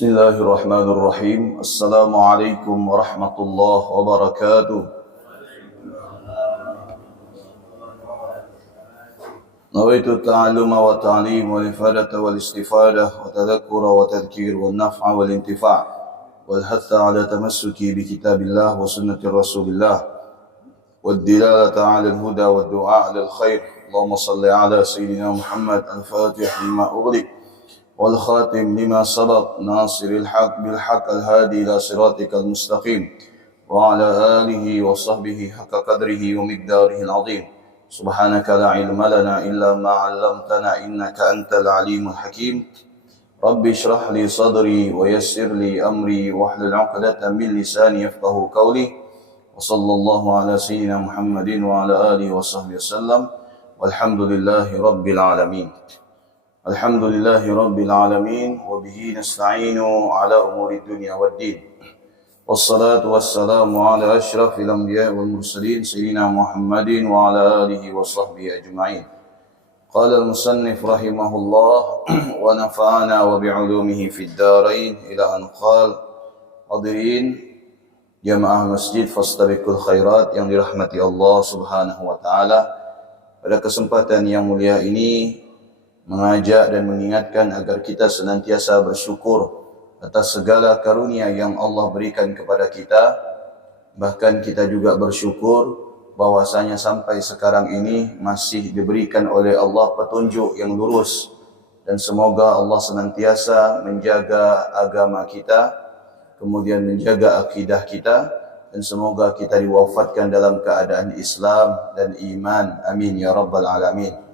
بسم الله الرحمن الرحيم. السلام عليكم ورحمة الله وبركاته. نويت التعلم والتعليم والإفادة والاستفادة وتذكر وتذكير والنفع والانتفاع والحث على تمسك بكتاب الله وسنة رسول الله والدلالة على الهدى والدعاء للخير. اللهم صل على سيدنا محمد الفاتح لما أغلق والخاتم لما سبق ناصر الحق بالحق الهادي إلى صراطك المستقيم وعلى آله وصحبه حق قدره ومقداره العظيم. سبحانك لا علم لنا إلا ما علمتنا إنك أنت العليم الحكيم. رب اشرح لي صدري ويسر لي أمري واحلل عقدة من لساني يفقه قولي. وصلى الله على سيدنا محمد وعلى آله وصحبه وسلم والحمد لله رب العالمين. الحمد لله رب العالمين وبه نستعين على أمور الدنيا والدين والصلاة والسلام على أشرف الأنبياء والمرسلين سيدنا محمد وعلى آله وصحبه أجمعين. قال المصنف رحمه الله ونفعنا وبعلومه في الدارين إلى أن قال حاضرين jamaah masjid fastabiqul khairat yang dirahmati Allah Subhanahu wa taala. Pada kesempatan yang mulia ini mengajak dan mengingatkan agar kita senantiasa bersyukur atas segala karunia yang Allah berikan kepada kita. Bahkan kita juga bersyukur bahwasanya sampai sekarang ini masih diberikan oleh Allah petunjuk yang lurus, dan semoga Allah senantiasa menjaga agama kita, kemudian menjaga akidah kita, dan semoga kita diwafatkan dalam keadaan Islam dan iman. Amin ya rabbal alamin.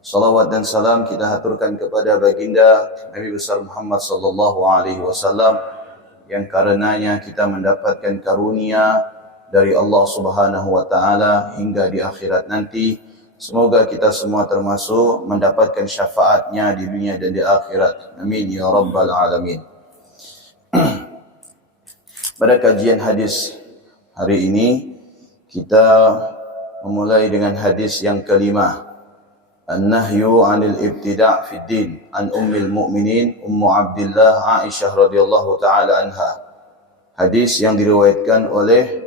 Salawat dan salam kita haturkan kepada baginda Nabi besar Muhammad sallallahu alaihi wasallam yang karenanya kita mendapatkan karunia dari Allah Subhanahu wa taala hingga di akhirat nanti. Semoga kita semua termasuk mendapatkan syafaatnya di dunia dan di akhirat. Amin ya rabbal alamin. Pada kajian hadis hari ini kita memulai dengan hadis yang kelima. An-nahyu 'anil ibtida' fid din an ummil mu'minin Ummu Abdillah Aisyah radhiyallahu taala anha. Hadis yang diriwayatkan oleh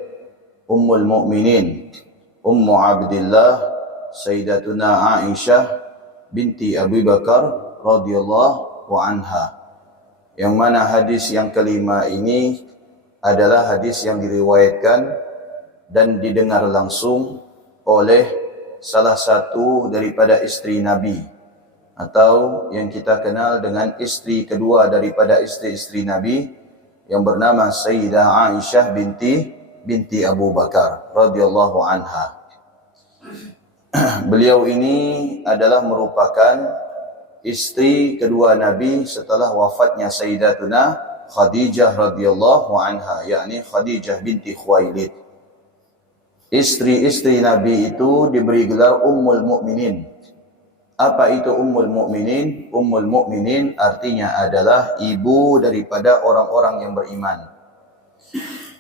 Ummul Mukminin Ummu Abdillah Sayyidatuna Aisyah binti Abu Bakar radhiyallahu anha. Yang mana hadis yang kelima ini adalah hadis yang diriwayatkan dan didengar langsung oleh salah satu daripada istri Nabi, atau yang kita kenal dengan istri kedua daripada istri-istri Nabi, yang bernama Sayyidah Aisyah binti Abu Bakar radhiyallahu anha. Beliau ini adalah merupakan istri kedua Nabi setelah wafatnya Sayyidatuna Khadijah radhiyallahu anha, yakni Khadijah binti Khuwailid. Istri-istri Nabi itu diberi gelar Ummul Mukminin. Apa itu Ummul Mukminin? Ummul Mukminin artinya adalah ibu daripada orang-orang yang beriman.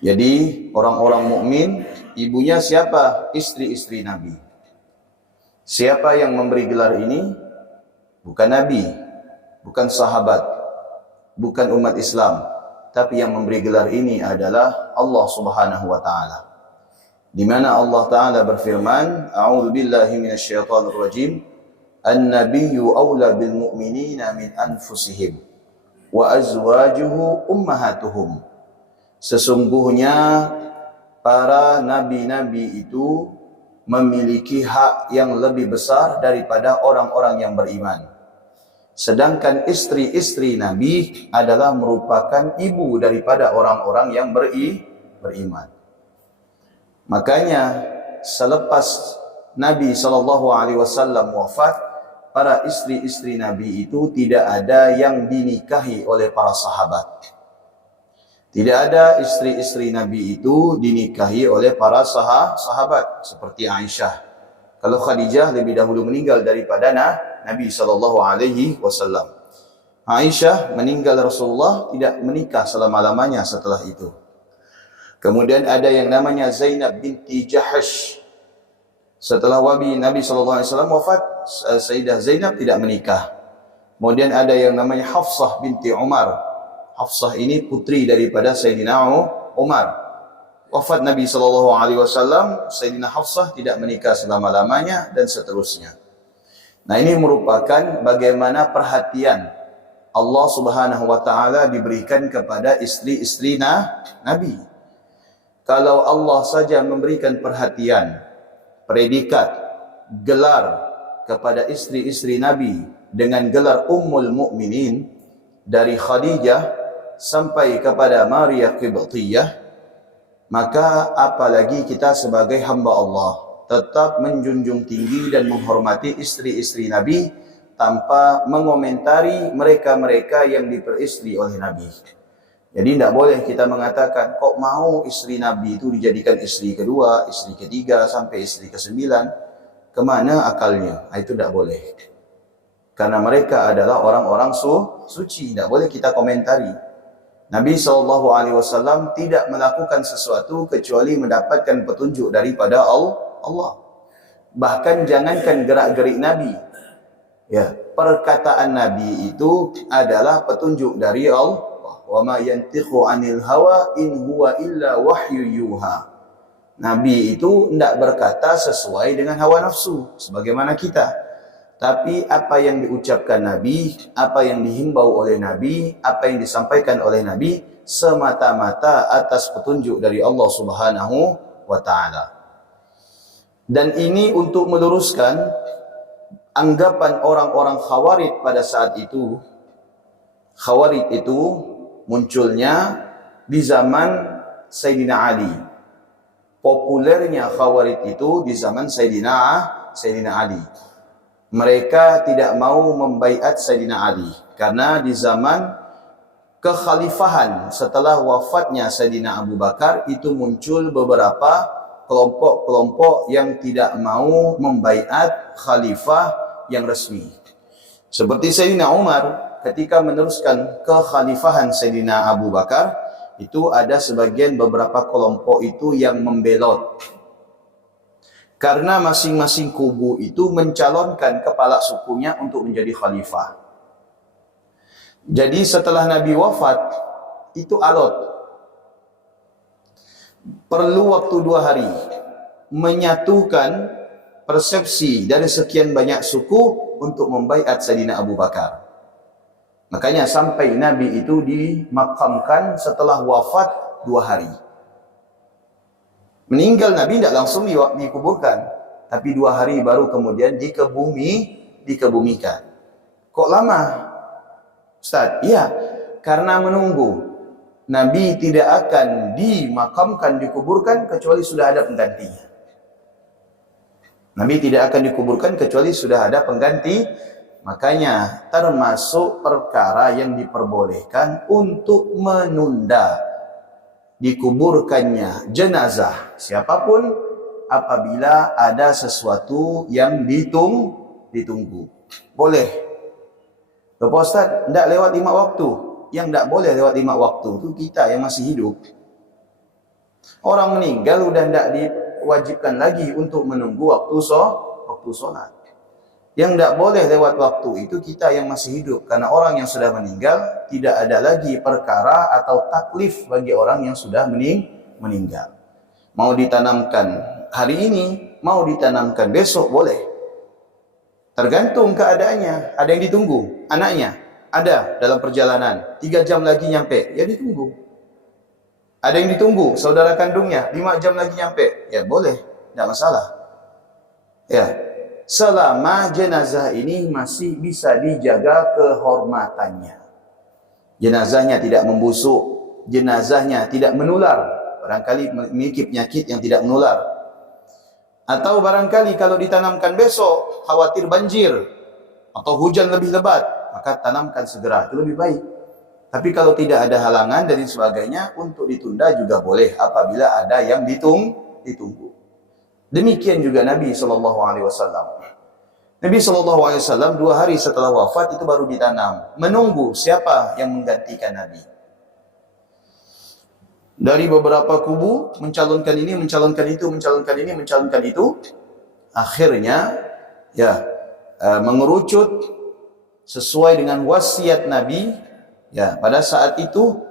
Jadi orang-orang mukmin, ibunya siapa? Istri-istri Nabi. Siapa yang memberi gelar ini? Bukan Nabi, bukan sahabat, bukan umat Islam, tapi yang memberi gelar ini adalah Allah Subhanahu wa taala. Di mana Allah Ta'ala berfirman, A'udzu billahi minasyaitonir rajim, An-nabiyyu aula bil mu'minina min anfusihim wa azwajuhu ummahatuhum. Sesungguhnya para nabi-nabi itu memiliki hak yang lebih besar daripada orang-orang yang beriman. Sedangkan istri-istri Nabi adalah merupakan ibu daripada orang-orang yang beriman. Makanya selepas Nabi SAW wafat, para istri-istri Nabi itu tidak ada yang dinikahi oleh para sahabat. Tidak ada istri-istri Nabi itu dinikahi oleh para sahabat seperti Aisyah. Kalau Khadijah lebih dahulu meninggal daripada Nabi SAW. Aisyah meninggal, Rasulullah tidak menikah selama-lamanya setelah itu. Kemudian ada yang namanya Zainab binti Jahash. Setelah Nabi SAW wafat, Sayyidah Zainab tidak menikah. Kemudian ada yang namanya Hafsah binti Umar. Hafsah ini putri daripada Sayyidina Umar. Wafat Nabi SAW, Sayyidina Hafsah tidak menikah selama-lamanya dan seterusnya. Nah, ini merupakan bagaimana perhatian Allah Subhanahu wa taala diberikan kepada istri-istri Nabi. Kalau Allah saja memberikan perhatian, predikat, gelar kepada istri-istri Nabi dengan gelar Ummul Mukminin, dari Khadijah sampai kepada Maria Qibtiyah, maka apalagi kita sebagai hamba Allah tetap menjunjung tinggi dan menghormati istri-istri Nabi tanpa mengomentari mereka-mereka yang diperistri oleh Nabi. Jadi tidak boleh kita mengatakan, kok mau istri Nabi itu dijadikan istri kedua, istri ketiga, sampai istri ke-9. Kemana akalnya? Itu tidak boleh. Karena mereka adalah orang-orang suci, tidak boleh kita komentari. Nabi SAW tidak melakukan sesuatu kecuali mendapatkan petunjuk daripada Allah. Bahkan jangankan gerak-gerik Nabi, ya, perkataan Nabi itu adalah petunjuk dari Allah. Wa ma yantiqu 'anil hawa in huwa illa wahyu yuha. Nabi itu tidak berkata sesuai dengan hawa nafsu sebagaimana kita. Tapi apa yang diucapkan Nabi, apa yang dihimbau oleh Nabi, apa yang disampaikan oleh Nabi, semata-mata atas petunjuk dari Allah Subhanahu wa ta'ala. Dan ini untuk meluruskan anggapan orang-orang Khawarij pada saat itu. Khawarij itu munculnya di zaman Sayyidina Ali. Populernya Khawarij itu di zaman Sayyidina Ali. Mereka tidak mau membaiat Sayyidina Ali karena di zaman kekhalifahan setelah wafatnya Sayyidina Abu Bakar itu muncul beberapa kelompok-kelompok yang tidak mau membaiat khalifah yang resmi. Seperti Sayyidina Umar ketika meneruskan kekhalifahan Sayyidina Abu Bakar, itu ada sebagian beberapa kelompok itu yang membelot. Karena masing-masing kubu itu mencalonkan kepala sukunya untuk menjadi khalifah. Jadi setelah Nabi wafat, itu alot. Perlu waktu 2 hari menyatukan persepsi dari sekian banyak suku untuk membaiat Sayyidina Abu Bakar. Makanya sampai Nabi itu dimakamkan setelah wafat 2 hari. Meninggal Nabi tidak langsung dikuburkan, tapi 2 hari baru kemudian dikebumikan. Kok lama, Ustaz? Iya, karena menunggu. Nabi tidak akan dimakamkan, dikuburkan kecuali sudah ada penggantinya. Nabi tidak akan dikuburkan kecuali sudah ada pengganti. Makanya termasuk perkara yang diperbolehkan untuk menunda dikuburkannya jenazah siapapun apabila ada sesuatu yang ditunggu. Boleh. Bapak Ustaz, tidak lewat 5 waktu. Yang tidak boleh lewat 5 waktu itu kita yang masih hidup. Orang meninggal sudah tidak diwajibkan lagi untuk menunggu waktu sholat. Yang tidak boleh lewat waktu itu kita yang masih hidup. Karena orang yang sudah meninggal tidak ada lagi perkara atau taklif bagi orang yang sudah meninggal. Mau ditanamkan hari ini, mau ditanamkan besok, boleh. Tergantung keadaannya. Ada yang ditunggu, anaknya ada dalam perjalanan 3 jam lagi nyampe, ya ditunggu. Ada yang ditunggu, saudara kandungnya 5 jam lagi nyampe, ya boleh, tidak masalah. Ya, selama jenazah ini masih bisa dijaga kehormatannya. Jenazahnya tidak membusuk, jenazahnya tidak menular. Barangkali memiliki penyakit yang tidak menular. Atau barangkali kalau ditanamkan besok, khawatir banjir atau hujan lebih lebat, maka tanamkan segera, itu lebih baik. Tapi kalau tidak ada halangan dan sebagainya, untuk ditunda juga boleh apabila ada yang ditunggu. Demikian juga Nabi SAW. Nabi SAW 2 hari setelah wafat itu baru ditanam. Menunggu siapa yang menggantikan Nabi. Dari beberapa kubu, mencalonkan ini, mencalonkan itu, mencalonkan ini, mencalonkan itu. Akhirnya, mengerucut sesuai dengan wasiat Nabi, Ya, pada saat itu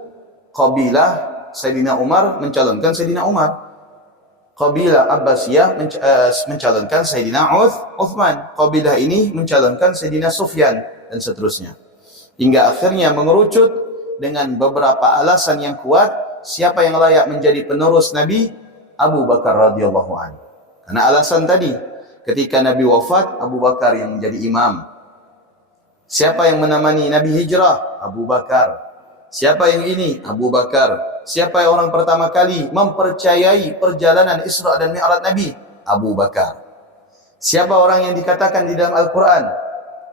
kabilah Sayyidina Umar mencalonkan Sayyidina Umar. Kabilah Abbasiyah mencalonkan Sayyidina Uthman. Kabilah ini mencalonkan Sayyidina Sufyan dan seterusnya. Hingga akhirnya mengerucut dengan beberapa alasan yang kuat, siapa yang layak menjadi penerus Nabi? Abu Bakar radhiyallahu anhu. Karena alasan tadi, ketika Nabi wafat, Abu Bakar yang menjadi imam. Siapa yang menemani Nabi hijrah? Abu Bakar. Siapa yang ini? Abu Bakar. Siapa yang orang pertama kali mempercayai perjalanan Isra dan Mi'raj Nabi? Abu Bakar. Siapa orang yang dikatakan di dalam Al-Quran?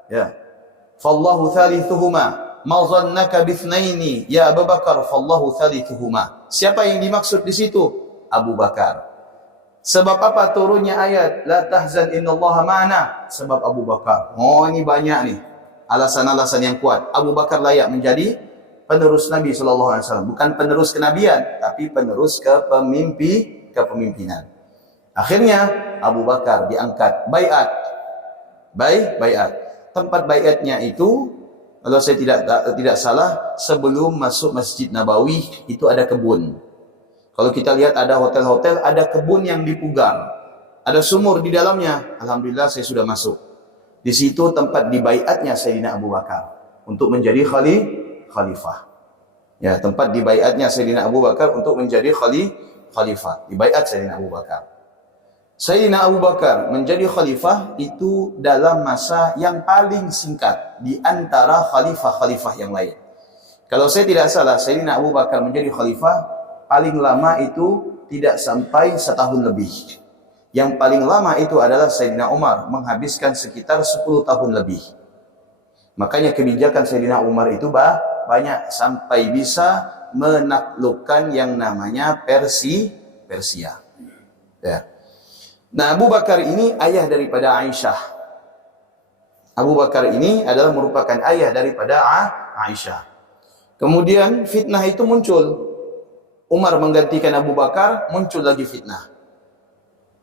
Ya. Fallahu thalithuhuma. Ma dhannaka bithnaini ya Abu Bakar, fallahu thalithuhuma. Siapa yang dimaksud di situ? Abu Bakar. Sebab apa turunnya ayat la tahzan innallaha ma'ana? Sebab Abu Bakar. Oh, ini banyak nih alasan-alasan yang kuat. Abu Bakar layak menjadi penerus Nabi SAW. Bukan penerus kenabian, tapi penerus kepemimpinan. Akhirnya Abu Bakar diangkat baiat. Baiat. Tempat baiatnya itu, kalau saya tidak salah, sebelum masuk Masjid Nabawi itu ada kebun. Kalau kita lihat ada hotel-hotel, ada kebun yang dipugar. Ada sumur di dalamnya. Alhamdulillah saya sudah masuk. Di situ tempat dibaiatnya Sayyidina Abu Bakar untuk menjadi khalifah. Ya, tempat dibaiatnya Sayyidina Abu Bakar untuk menjadi khalifah. Dibaiat Sayyidina Abu Bakar. Sayyidina Abu Bakar menjadi khalifah itu dalam masa yang paling singkat di antara khalifah-khalifah yang lain. Kalau saya tidak salah, Sayyidina Abu Bakar menjadi khalifah paling lama itu tidak sampai setahun lebih. Yang paling lama itu adalah Sayyidina Umar, menghabiskan sekitar 10 tahun lebih. Makanya kebijakan Sayyidina Umar itu banyak, sampai bisa menaklukkan yang namanya Persia. Ya. Nah, Abu Bakar ini ayah daripada Aisyah. Abu Bakar ini adalah merupakan ayah daripada Aisyah. Kemudian fitnah itu muncul. Umar menggantikan Abu Bakar, muncul lagi fitnah.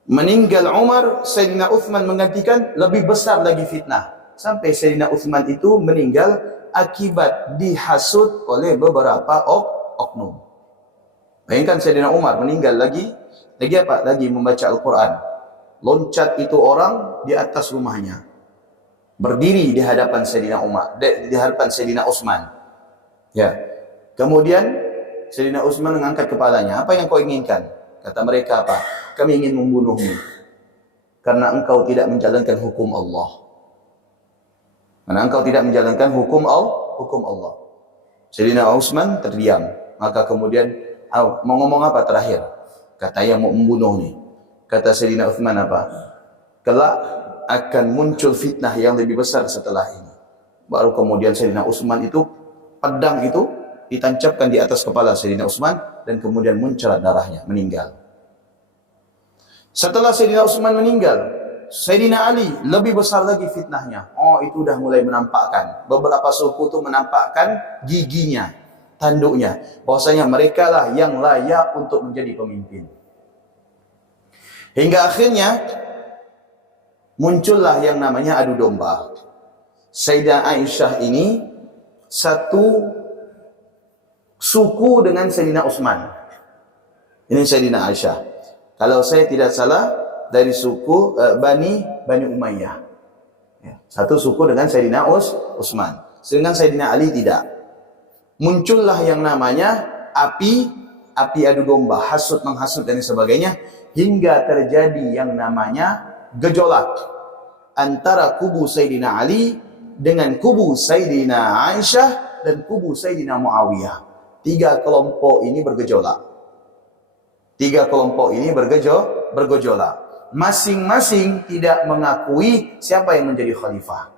Meninggal Umar, Sayyidina Uthman menggantikan, lebih besar lagi fitnah. Sampai Sayyidina Uthman itu meninggal akibat dihasut oleh beberapa oknum. Bayangkan Sayyidina Umar meninggal lagi apa? Lagi membaca Al-Quran. Loncat itu orang di atas rumahnya. Berdiri di hadapan Sayyidina Umar, di hadapan Sayyidina Uthman. Ya. Kemudian Sayyidina Uthman mengangkat kepalanya. Apa yang kau inginkan? Kata mereka apa? Kami ingin membunuhmu karena engkau tidak menjalankan hukum Allah. Karena engkau tidak menjalankan hukum Allah. Sayyidina Utsman terdiam. Maka kemudian mau ngomong apa terakhir? Kata yang mau membunuh nih. Kata Sayyidina Utsman apa? Kelak akan muncul fitnah yang lebih besar setelah ini. Baru kemudian Sayyidina Utsman itu, pedang itu ditancapkan di atas kepala Sayyidina Utsman dan kemudian muncrat darahnya, meninggal. Setelah Sayyidina Utsman meninggal, Sayyidina Ali lebih besar lagi fitnahnya. Oh, itu udah mulai menampakkan. Beberapa suku itu menampakkan giginya, tanduknya. Bahwasanya mereka lah yang layak untuk menjadi pemimpin. Hingga akhirnya muncullah yang namanya adu domba. Sayyidah Aisyah ini satu suku dengan Sayyidina Utsman. Ini Sayyidina Aisyah. Kalau saya tidak salah dari suku Bani Umayyah. Ya, satu suku dengan Sayyidina Utsman. Sedangkan Sayyidina Ali tidak. Muncullah yang namanya api adu domba, hasut menghasut dan sebagainya, hingga terjadi yang namanya gejolak antara kubu Sayyidina Ali dengan kubu Sayyidina Aisyah dan kubu Sayyidina Muawiyah. Tiga kelompok ini bergejolak. Bergejolak. Masing-masing tidak mengakui siapa yang menjadi khalifah.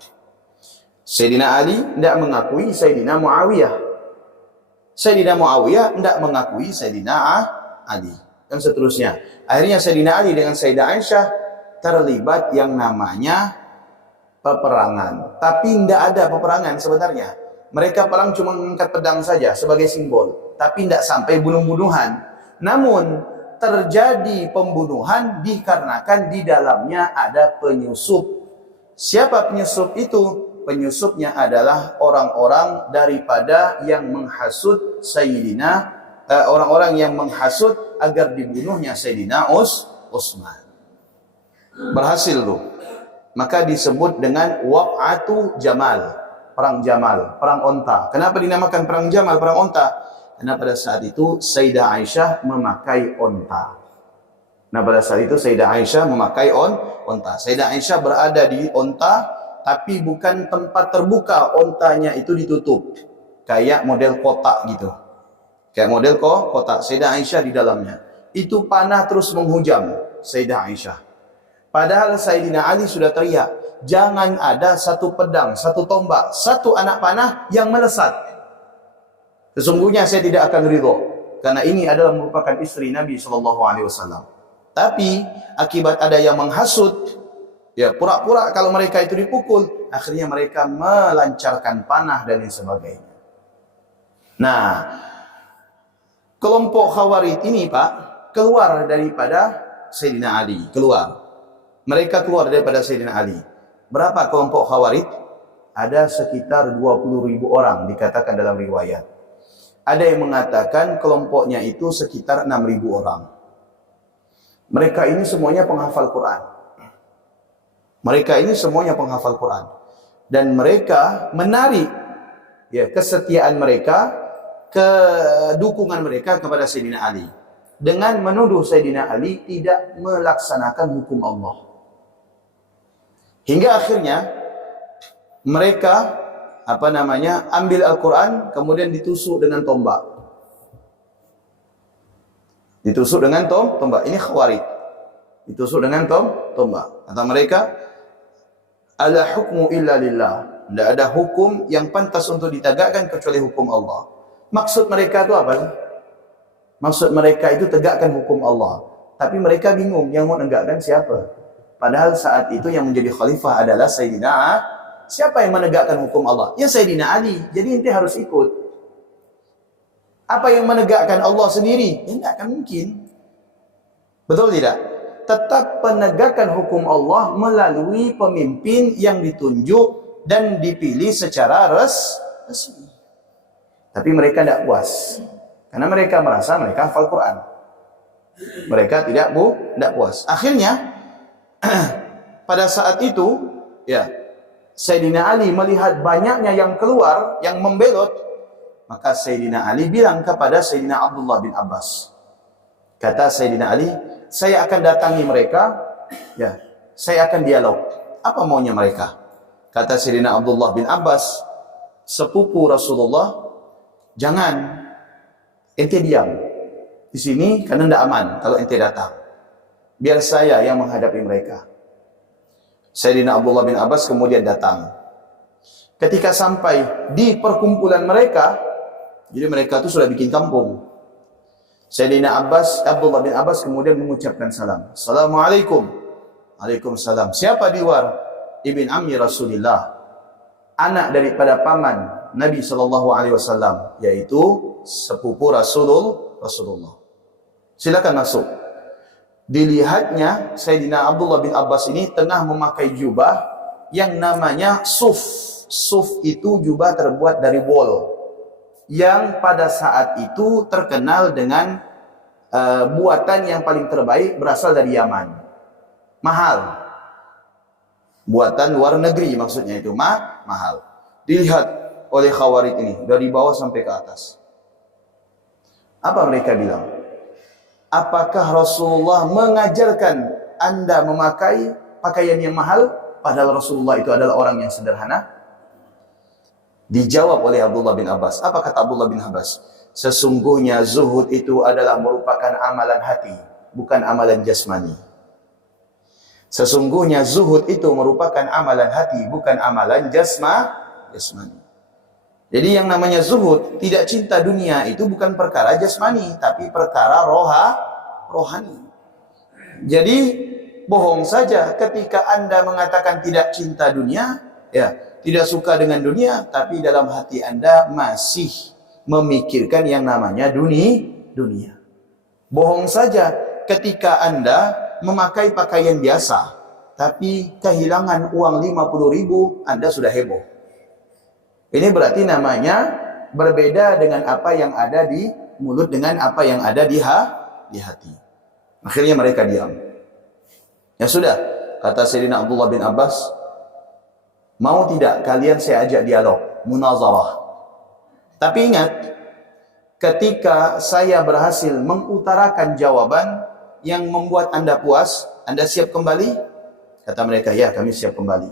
Sayyidina Ali tidak mengakui Sayyidina Muawiyah. Sayyidina Muawiyah tidak mengakui Sayyidina Ali. Dan seterusnya. Akhirnya Sayyidina Ali dengan Sayyidah Aisyah terlibat yang namanya peperangan. Tapi tidak ada peperangan sebenarnya. Mereka perang cuma mengangkat pedang saja sebagai simbol. Tapi tidak sampai bunuh-bunuhan. Namun terjadi pembunuhan dikarenakan di dalamnya ada penyusup. Siapa penyusup itu? penyusupnya adalah orang-orang daripada yang menghasut Sayyidina orang-orang yang menghasut agar dibunuhnya Sayyidina Utsman. Berhasil tuh. Maka disebut dengan waq'atu Jamal, perang Jamal, perang onta. Kenapa dinamakan perang Jamal, perang onta? Karena pada saat itu Sayyidah Aisyah memakai onta. Nah, pada saat itu Sayyidah Aisyah memakai onta. Sayyidah Aisyah berada di onta, tapi bukan tempat terbuka, ontanya itu ditutup. Kayak model kotak gitu. Kayak model kotak. Sayyidah Aisyah di dalamnya. Itu panah terus menghujam Sayyidah Aisyah. Padahal Sayyidina Ali sudah teriak, jangan ada satu pedang, satu tombak, satu anak panah yang melesat. Sesungguhnya saya tidak akan ridho, karena ini adalah merupakan istri Nabi SAW. Tapi akibat ada yang menghasut, ya pura-pura kalau mereka itu dipukul, akhirnya mereka melancarkan panah dan lain sebagainya. Nah, kelompok Khawarij ini Pak, keluar daripada Sayyidina Ali, keluar. Mereka keluar daripada Sayyidina Ali. Berapa kelompok Khawarij? Ada sekitar 20.000 orang dikatakan dalam riwayat. Ada yang mengatakan kelompoknya itu sekitar 6.000 orang. Mereka ini semuanya penghafal Quran. Mereka ini semuanya penghafal Quran. Dan mereka menarik ya, kesetiaan mereka, kedukungan mereka kepada Sayyidina Ali. Dengan menuduh Sayyidina Ali tidak melaksanakan hukum Allah. Hingga akhirnya mereka ambil Al-Quran kemudian ditusuk dengan tombak. Ditusuk dengan tombak. Ini Khawarij. Ditusuk dengan tombak. Kata mereka, ala hukmu illa lillah. Tidak ada hukum yang pantas untuk ditegakkan kecuali hukum Allah. Maksud mereka itu apa? Maksud mereka itu tegakkan hukum Allah. Tapi mereka bingung yang mau menegakkan siapa? Padahal saat itu yang menjadi khalifah adalah Sayyidina. Siapa yang menegakkan hukum Allah? Ya Sayyidina Ali. Jadi ente harus ikut. Apa yang menegakkan Allah sendiri? Ya tidak akan mungkin. Betul tidak? Tetap penegakan hukum Allah melalui pemimpin yang ditunjuk dan dipilih secara resmi. Tapi mereka tidak puas. Karena mereka merasa mereka hafal Quran. Mereka tidak puas. Akhirnya pada saat itu, ya, Sayyidina Ali melihat banyaknya yang keluar, yang membelot, maka Sayyidina Ali bilang kepada Sayyidina Abdullah bin Abbas. Kata Sayyidina Ali, saya akan datangi mereka, ya, saya akan dialog. Apa maunya mereka? Kata Sayyidina Abdullah bin Abbas, sepupu Rasulullah, jangan, ente diam di sini karena tidak aman kalau ente datang. Biar saya yang menghadapi mereka. Sayyidina Abdullah bin Abbas kemudian datang. Ketika sampai di perkumpulan mereka, jadi mereka itu sudah bikin kampung. Sayyidina Abdullah bin Abbas kemudian mengucapkan salam. Assalamualaikum. Waalaikumsalam. Siapa di luar? Ibn Ammi Rasulillah. Anak daripada paman Nabi SAW, yaitu sepupu Rasulullah. Silakan masuk. Dilihatnya Sayyidina Abdullah bin Abbas ini tengah memakai jubah yang namanya suf. Suf itu jubah terbuat dari wol, yang pada saat itu terkenal dengan buatan yang paling terbaik berasal dari Yaman. Mahal. Buatan luar negeri maksudnya itu mahal. Dilihat oleh Khawarij ini dari bawah sampai ke atas. Apa mereka bilang? Apakah Rasulullah mengajarkan Anda memakai pakaian yang mahal, padahal Rasulullah itu adalah orang yang sederhana? Dijawab oleh Abdullah bin Abbas. Apa kata Abdullah bin Abbas? Sesungguhnya zuhud itu adalah merupakan amalan hati, bukan amalan jasmani. Sesungguhnya zuhud itu merupakan amalan hati, bukan amalan jasmani. Jadi yang namanya zuhud, tidak cinta dunia, itu bukan perkara jasmani, tapi perkara rohani. Jadi bohong saja ketika Anda mengatakan tidak cinta dunia, ya, tidak suka dengan dunia, tapi dalam hati Anda masih memikirkan yang namanya dunia. Bohong saja ketika Anda memakai pakaian biasa, tapi kehilangan uang 50.000, Anda sudah heboh. Ini berarti namanya berbeda dengan apa yang ada di mulut dengan apa yang ada di hati. Akhirnya mereka diam. Ya sudah, kata Sayyidina Abdullah bin Abbas, mau tidak kalian saya ajak dialog, munazarah. Tapi ingat, ketika saya berhasil mengutarakan jawaban yang membuat Anda puas, Anda siap kembali? Kata mereka, ya kami siap kembali.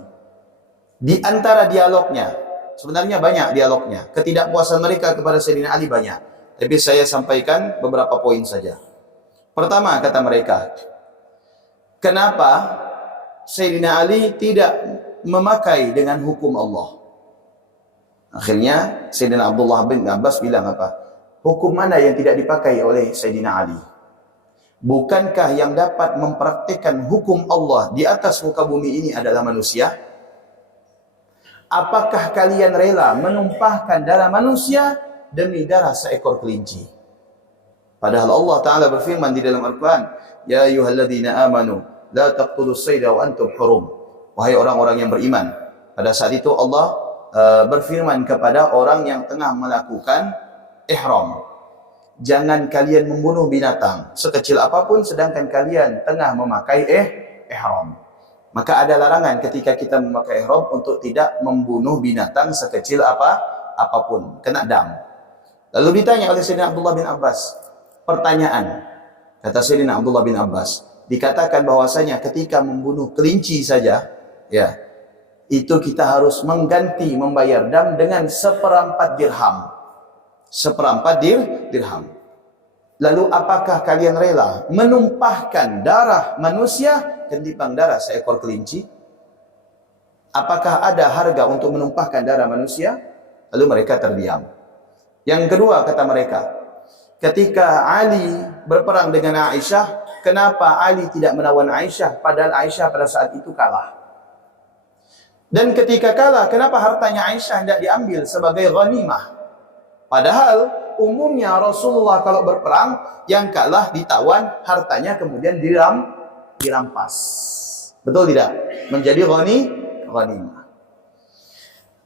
Di antara dialognya, sebenarnya banyak dialognya. Ketidakpuasan mereka kepada Sayyidina Ali banyak. Tapi saya sampaikan beberapa poin saja. Pertama, kata mereka, kenapa Sayyidina Ali tidak memakai dengan hukum Allah? Akhirnya Sayyidina Abdullah bin Abbas bilang apa? Hukum mana yang tidak dipakai oleh Sayyidina Ali? Bukankah yang dapat mempraktikkan hukum Allah di atas muka bumi ini adalah manusia? Apakah kalian rela menumpahkan darah manusia demi darah seekor kelinci? Padahal Allah Ta'ala berfirman di dalam Al-Quran, Ya ayyuhalladzina amanu, la taqtulus sayda wa antum hurum. Wahai orang-orang yang beriman. Pada saat itu Allah berfirman kepada orang yang tengah melakukan ihram, jangan kalian membunuh binatang sekecil apapun sedangkan kalian tengah memakai ihram. Maka ada larangan ketika kita memakai ihram untuk tidak membunuh binatang sekecil apapun, kena dam. Lalu ditanya oleh Sayyidina Abdullah bin Abbas, pertanyaan, kata Sayyidina Abdullah bin Abbas, dikatakan bahwasanya ketika membunuh kelinci saja, ya, itu kita harus mengganti membayar dam dengan seperempat dirham. Seperempat dirham. Lalu apakah kalian rela menumpahkan darah manusia ketimbang darah seekor kelinci? Apakah ada harga untuk menumpahkan darah manusia? Lalu mereka terdiam. Yang kedua, kata mereka, ketika Ali berperang dengan Aisyah, kenapa Ali tidak menawan Aisyah padahal Aisyah pada saat itu kalah? Dan ketika kalah, kenapa hartanya Aisyah tidak diambil sebagai ghanimah? Padahal umumnya Rasulullah kalau berperang, yang kalah ditawan, hartanya kemudian dirampas. Betul tidak? Menjadi ghanimah.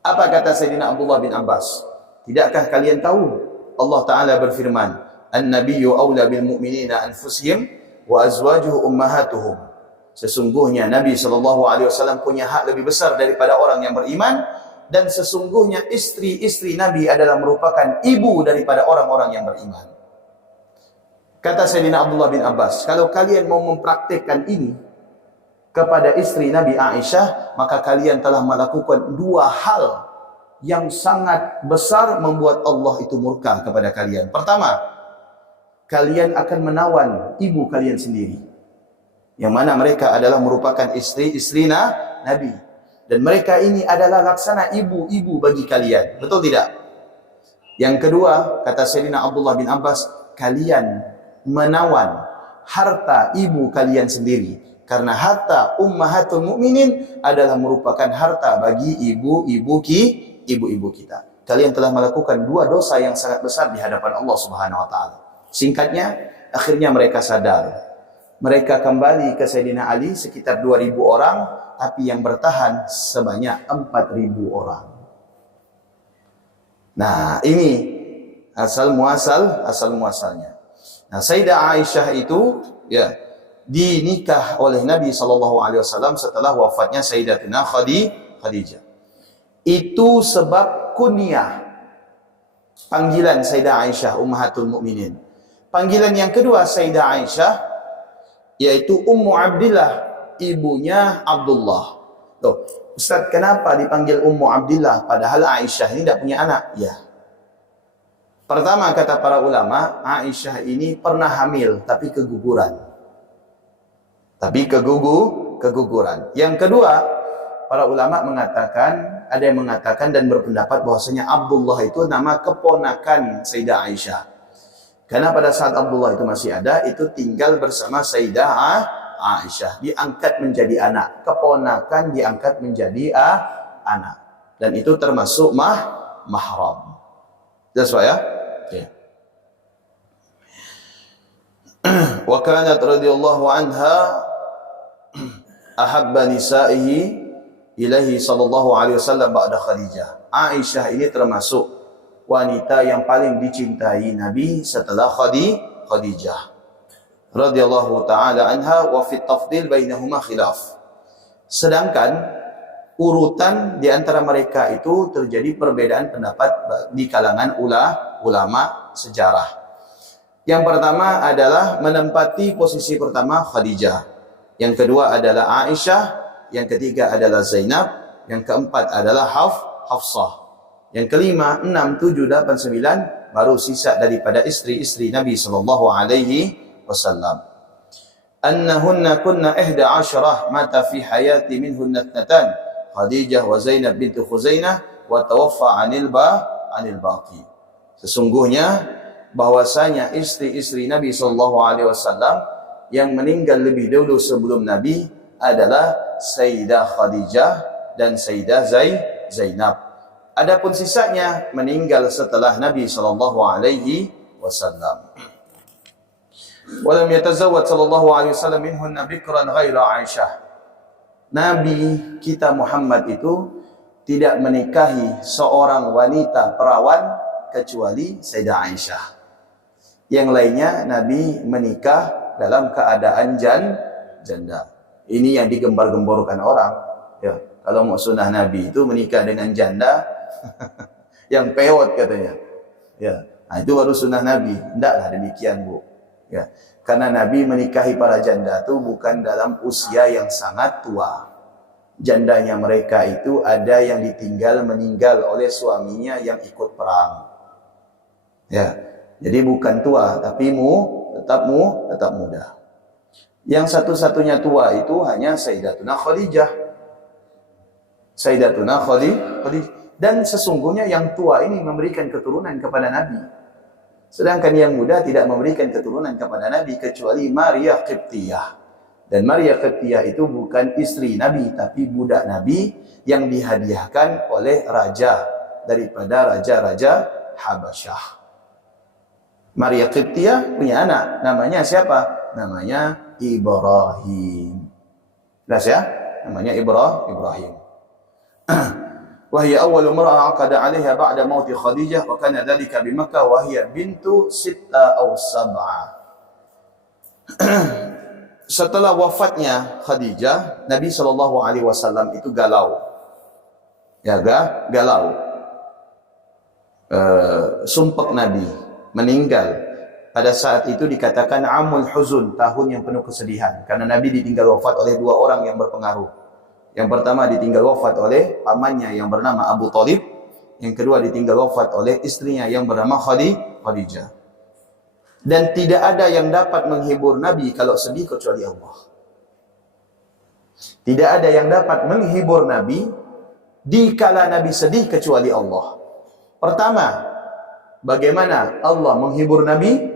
Apa kata Sayyidina Abdullah bin Abbas? Tidakkah kalian tahu Allah Ta'ala berfirman, An-nabiyyu awla bil mu'minina anfusihim wa azwajuhu ummahatuhum. Sesungguhnya Nabi SAW punya hak lebih besar daripada orang yang beriman, dan sesungguhnya istri-istri Nabi adalah merupakan ibu daripada orang-orang yang beriman. Kata Sayyidina Abdullah bin Abbas, kalau kalian mau mempraktikkan ini kepada istri Nabi Aisyah, maka kalian telah melakukan dua hal yang sangat besar membuat Allah itu murka kepada kalian. Pertama, kalian akan menawan ibu kalian sendiri, yang mana mereka adalah merupakan istri-istri Nabi. Dan mereka ini adalah laksana ibu-ibu bagi kalian. Betul tidak? Yang kedua, kata Sayyidina Abdullah bin Abbas, kalian menawan harta ibu kalian sendiri. Karena harta ummahatul mukminin adalah merupakan harta bagi ibu-ibu kita. Kalian telah melakukan dua dosa yang sangat besar di hadapan Allah Subhanahu wa taala. Singkatnya, akhirnya mereka sadar. Mereka kembali ke Sayyidina Ali sekitar 2.000 orang, tapi yang bertahan sebanyak 4.000 orang. Nah, ini asal muasalnya. Nah, Sayyidah Aisyah itu ya dinikah oleh Nabi SAW setelah wafatnya Sayyidatina Khadijah. Itu sebab kunyah, panggilan Sayyidah Aisyah Ummahatul Mukminin. Panggilan yang kedua Sayyidah Aisyah yaitu Ummu Abdillah, ibunya Abdullah. Loh, Ustaz, kenapa dipanggil Ummu Abdillah padahal Aisyah ini tidak punya anak? Ya. Pertama, kata para ulama, Aisyah ini pernah hamil tapi keguguran. Keguguran. Yang kedua, para ulama mengatakan, ada yang mengatakan dan berpendapat bahwasanya Abdullah itu nama keponakan Sayyidah Aisyah. Karena pada saat Abdullah itu masih ada, itu tinggal bersama Sayyidah Aisyah. Diangkat menjadi anak. Keponakan diangkat menjadi anak. Dan itu termasuk mahram. Jelas Pak ya? Okay. Wa kanat radhiyallahu anha ahabba nisa'ihi ilaihi sallallahu alaihi wasallam ba'da Khadijah. Aisyah ini termasuk wanita yang paling dicintai Nabi setelah Khadijah radhiyallahu taala anha, wa fi tafdil bainahuma khilaf. Sedangkan urutan di antara mereka itu terjadi perbedaan pendapat di kalangan ulama sejarah. Yang pertama adalah menempati posisi pertama Khadijah, yang kedua adalah Aisyah, yang ketiga adalah Zainab, yang keempat adalah Hafsah, yang kelima 6, 7, 8, 9 baru sisa daripada istri-istri Nabi sallallahu alaihi wasallam. Annahunna kunna 11 mata fi hayati minhunna 2 Khadijah wa Zainab bintu Khuzainah wa tawaffa 'anil baqi. Sesungguhnya bahwasanya istri-istri Nabi sallallahu alaihi wasallam yang meninggal lebih dahulu sebelum Nabi adalah Sayyidah Khadijah dan Sayyidah Zainab. Adapun sisanya meninggal setelah Nabi sallallahu alaihi wasallam. Walam yatazawwaj sallallahu alaihi wasallam minhunna bikran ghaira Aisyah. Nabi kita Muhammad itu tidak menikahi seorang wanita perawan kecuali Sayyidah Aisyah. Yang lainnya Nabi menikah dalam keadaan janda. Ini yang digembar-gemborkan orang. Ya, kalau mau sunnah Nabi itu menikah dengan janda yang pewot katanya. Ya, nah itu baru sunnah Nabi. Tidaklah demikian, Bu. Ya, karena Nabi menikahi para janda itu bukan dalam usia yang sangat tua. Jandanya mereka itu ada yang ditinggal meninggal oleh suaminya yang ikut perang. Ya, jadi bukan tua, tapi tetap muda. Yang satu-satunya tua itu hanya Sayyidatuna Khadijah. Sayyidatuna Khadijah. Dan sesungguhnya yang tua ini memberikan keturunan kepada Nabi. Sedangkan yang muda tidak memberikan keturunan kepada Nabi kecuali Maria Qibtiyah. Dan Maria Qibtiyah itu bukan istri Nabi, tapi budak Nabi yang dihadiahkan oleh raja daripada raja-raja Habasyah. Maria Qibtiyah punya anak, namanya siapa? Namanya Ibrahim. Jelas ya? Namanya Ibrahim. وهي أول امرأة عقد عليها بعد موت خديجة وكان ذلك بمكة وهي بنت 6 أو 7. Setelah wafatnya Khadijah, Nabi SAW itu galau. Ya, galau. Sumpah Nabi meninggal. Pada saat itu dikatakan Amul Huzun, tahun yang penuh kesedihan. Karena Nabi ditinggal wafat oleh 2 orang yang berpengaruh. Yang pertama ditinggal wafat oleh pamannya yang bernama Abu Thalib. Yang kedua ditinggal wafat oleh istrinya yang bernama Khadijah. Dan tidak ada yang dapat menghibur Nabi kalau sedih kecuali Allah. Tidak ada yang dapat menghibur Nabi dikala Nabi sedih kecuali Allah. Pertama, bagaimana Allah menghibur Nabi?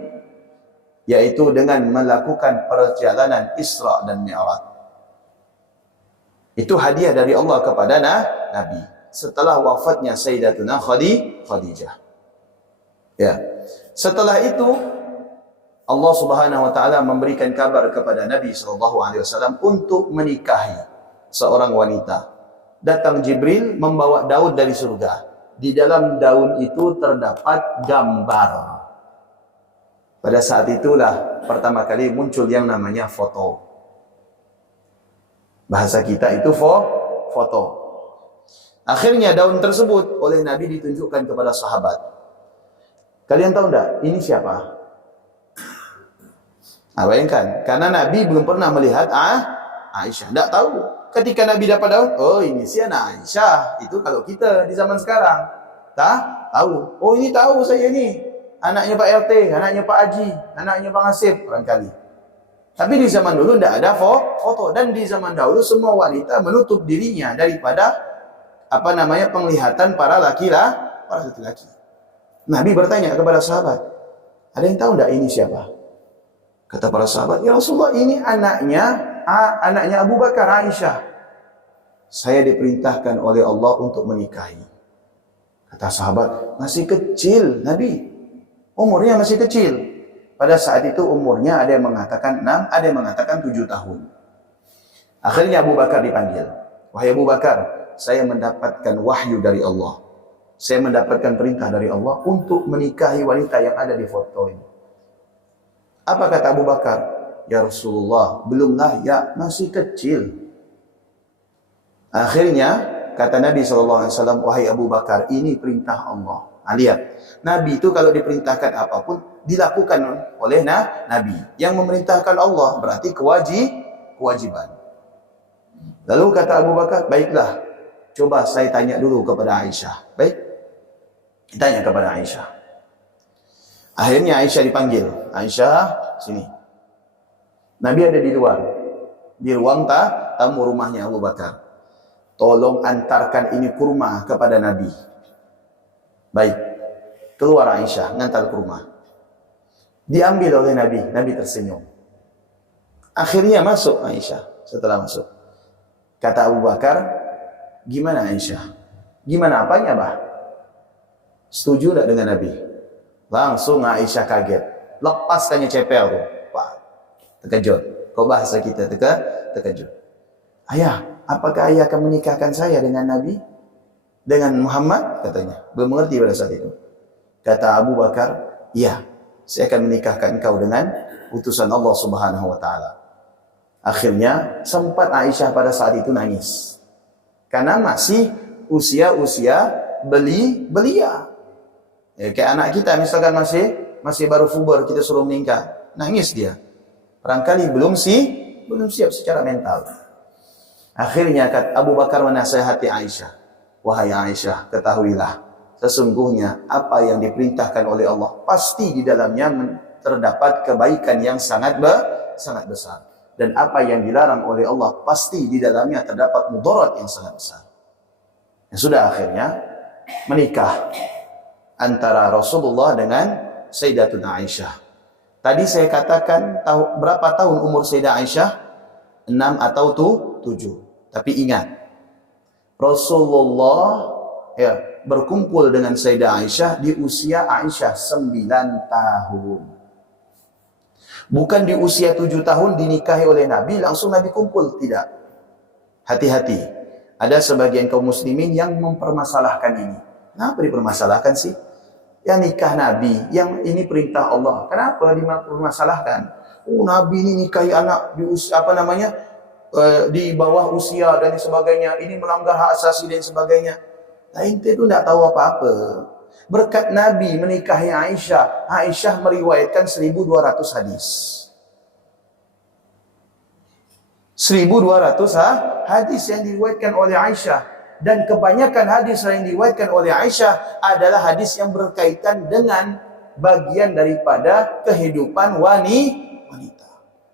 Yaitu dengan melakukan perjalanan Isra dan Mi'raj. Itu hadiah dari Allah kepada Nabi setelah wafatnya Sayyidatuna Khadijah. Ya. Setelah itu Allah Subhanahu wa taala memberikan kabar kepada Nabi sallallahu alaihi wasallam untuk menikahi seorang wanita. Datang Jibril membawa daun dari surga. Di dalam daun itu terdapat gambar. Pada saat itulah pertama kali muncul yang namanya foto. Bahasa kita itu foto. Akhirnya daun tersebut oleh Nabi ditunjukkan kepada sahabat. Kalian tahu enggak? Ini siapa? Bayangkan, karena Nabi belum pernah melihat Aisyah. Enggak tahu. Ketika Nabi dapat daun, oh ini si anak Aisyah. Itu kalau kita di zaman sekarang. Tahu. Oh ini tahu saya ini. Anaknya Pak RT, anaknya Pak Haji, anaknya Pak Hasib, barangkali. Tapi di zaman dulu tidak ada foto. Dan di zaman dahulu semua wanita menutup dirinya daripada penglihatan para laki-laki. Nabi bertanya kepada sahabat, ada yang tahu tidak ini siapa? Kata para sahabat, ya Rasulullah ini anaknya Abu Bakar, Aisyah. Saya diperintahkan oleh Allah untuk menikahi. Kata sahabat, masih kecil Nabi. Umurnya masih kecil. Pada saat itu umurnya ada yang mengatakan 6, ada yang mengatakan 7 tahun. Akhirnya Abu Bakar dipanggil. wahai Abu Bakar, saya mendapatkan wahyu dari Allah. Saya mendapatkan perintah dari Allah untuk menikahi wanita yang ada di foto ini. Apa kata Abu Bakar? Ya Rasulullah, belumlah, ya masih kecil. Akhirnya kata Nabi SAW, wahai Abu Bakar, ini perintah Allah. Lihat, Nabi itu kalau diperintahkan apapun dilakukan oleh Nabi. Yang memerintahkan Allah berarti kewajiban. Lalu kata Abu Bakar, baiklah, coba saya tanya dulu kepada Aisyah. Baik, tanya kepada Aisyah. Akhirnya Aisyah dipanggil. Aisyah, sini. Nabi ada di luar, di ruang tamu rumahnya Abu Bakar. Tolong antarkan ini kurma kepada Nabi. Baik, keluar Aisyah, ngantar kurma. Diambil oleh Nabi, Nabi tersenyum. Akhirnya masuk Aisyah. Setelah masuk, kata Abu Bakar, gimana Aisyah? Gimana apanya, bah? Setuju tak dengan Nabi? Langsung Aisyah kaget. Lepaskannya cepel tuh. Wah, terkejut. Kau bahasa kita terkejut. Ayah, apakah ayah akan menikahkan saya dengan Nabi? Dengan Muhammad? Katanya. Belum mengerti pada saat itu. Kata Abu Bakar, iya, saya akan menikahkan engkau dengan utusan Allah Subhanahu wa Ta'ala. Akhirnya sempat Aisyah pada saat itu nangis. Karena masih usia-usia belia. Ya, kayak anak kita misalkan masih baru puber, kita suruh menikah, nangis dia. Barangkali belum siap secara mental. Akhirnya kata Abu Bakar menasihati Aisyah, wahai Aisyah, ketahuilah, sesungguhnya apa yang diperintahkan oleh Allah pasti di dalamnya terdapat kebaikan yang sangat besar, dan apa yang dilarang oleh Allah pasti di dalamnya terdapat mudarat yang sangat besar. Ya sudah, akhirnya menikah antara Rasulullah dengan Sayyidatuna Aisyah. Tadi saya katakan berapa tahun umur Sayyidah Aisyah? 6 atau 7. Tapi ingat, Rasulullah berkumpul dengan Sayyidah Aisyah di usia Aisyah 9 tahun. Bukan di usia 7 tahun dinikahi oleh Nabi, langsung Nabi kumpul. Tidak. Hati-hati. Ada sebagian kaum muslimin yang mempermasalahkan ini. Kenapa dipermasalahkan sih? Yang nikah Nabi, yang ini perintah Allah. Kenapa dipermasalahkan? Oh, Nabi ini nikahi anak di usia di bawah usia dan sebagainya. Ini melanggar hak asasi dan sebagainya. Nah, ente itu tidak tahu apa-apa. Berkat Nabi menikahi Aisyah, Aisyah meriwayatkan 1200 hadis. 1200 hadis yang diriwayatkan oleh Aisyah. Dan kebanyakan hadis yang diriwayatkan oleh Aisyah adalah hadis yang berkaitan dengan bagian daripada kehidupan wanita.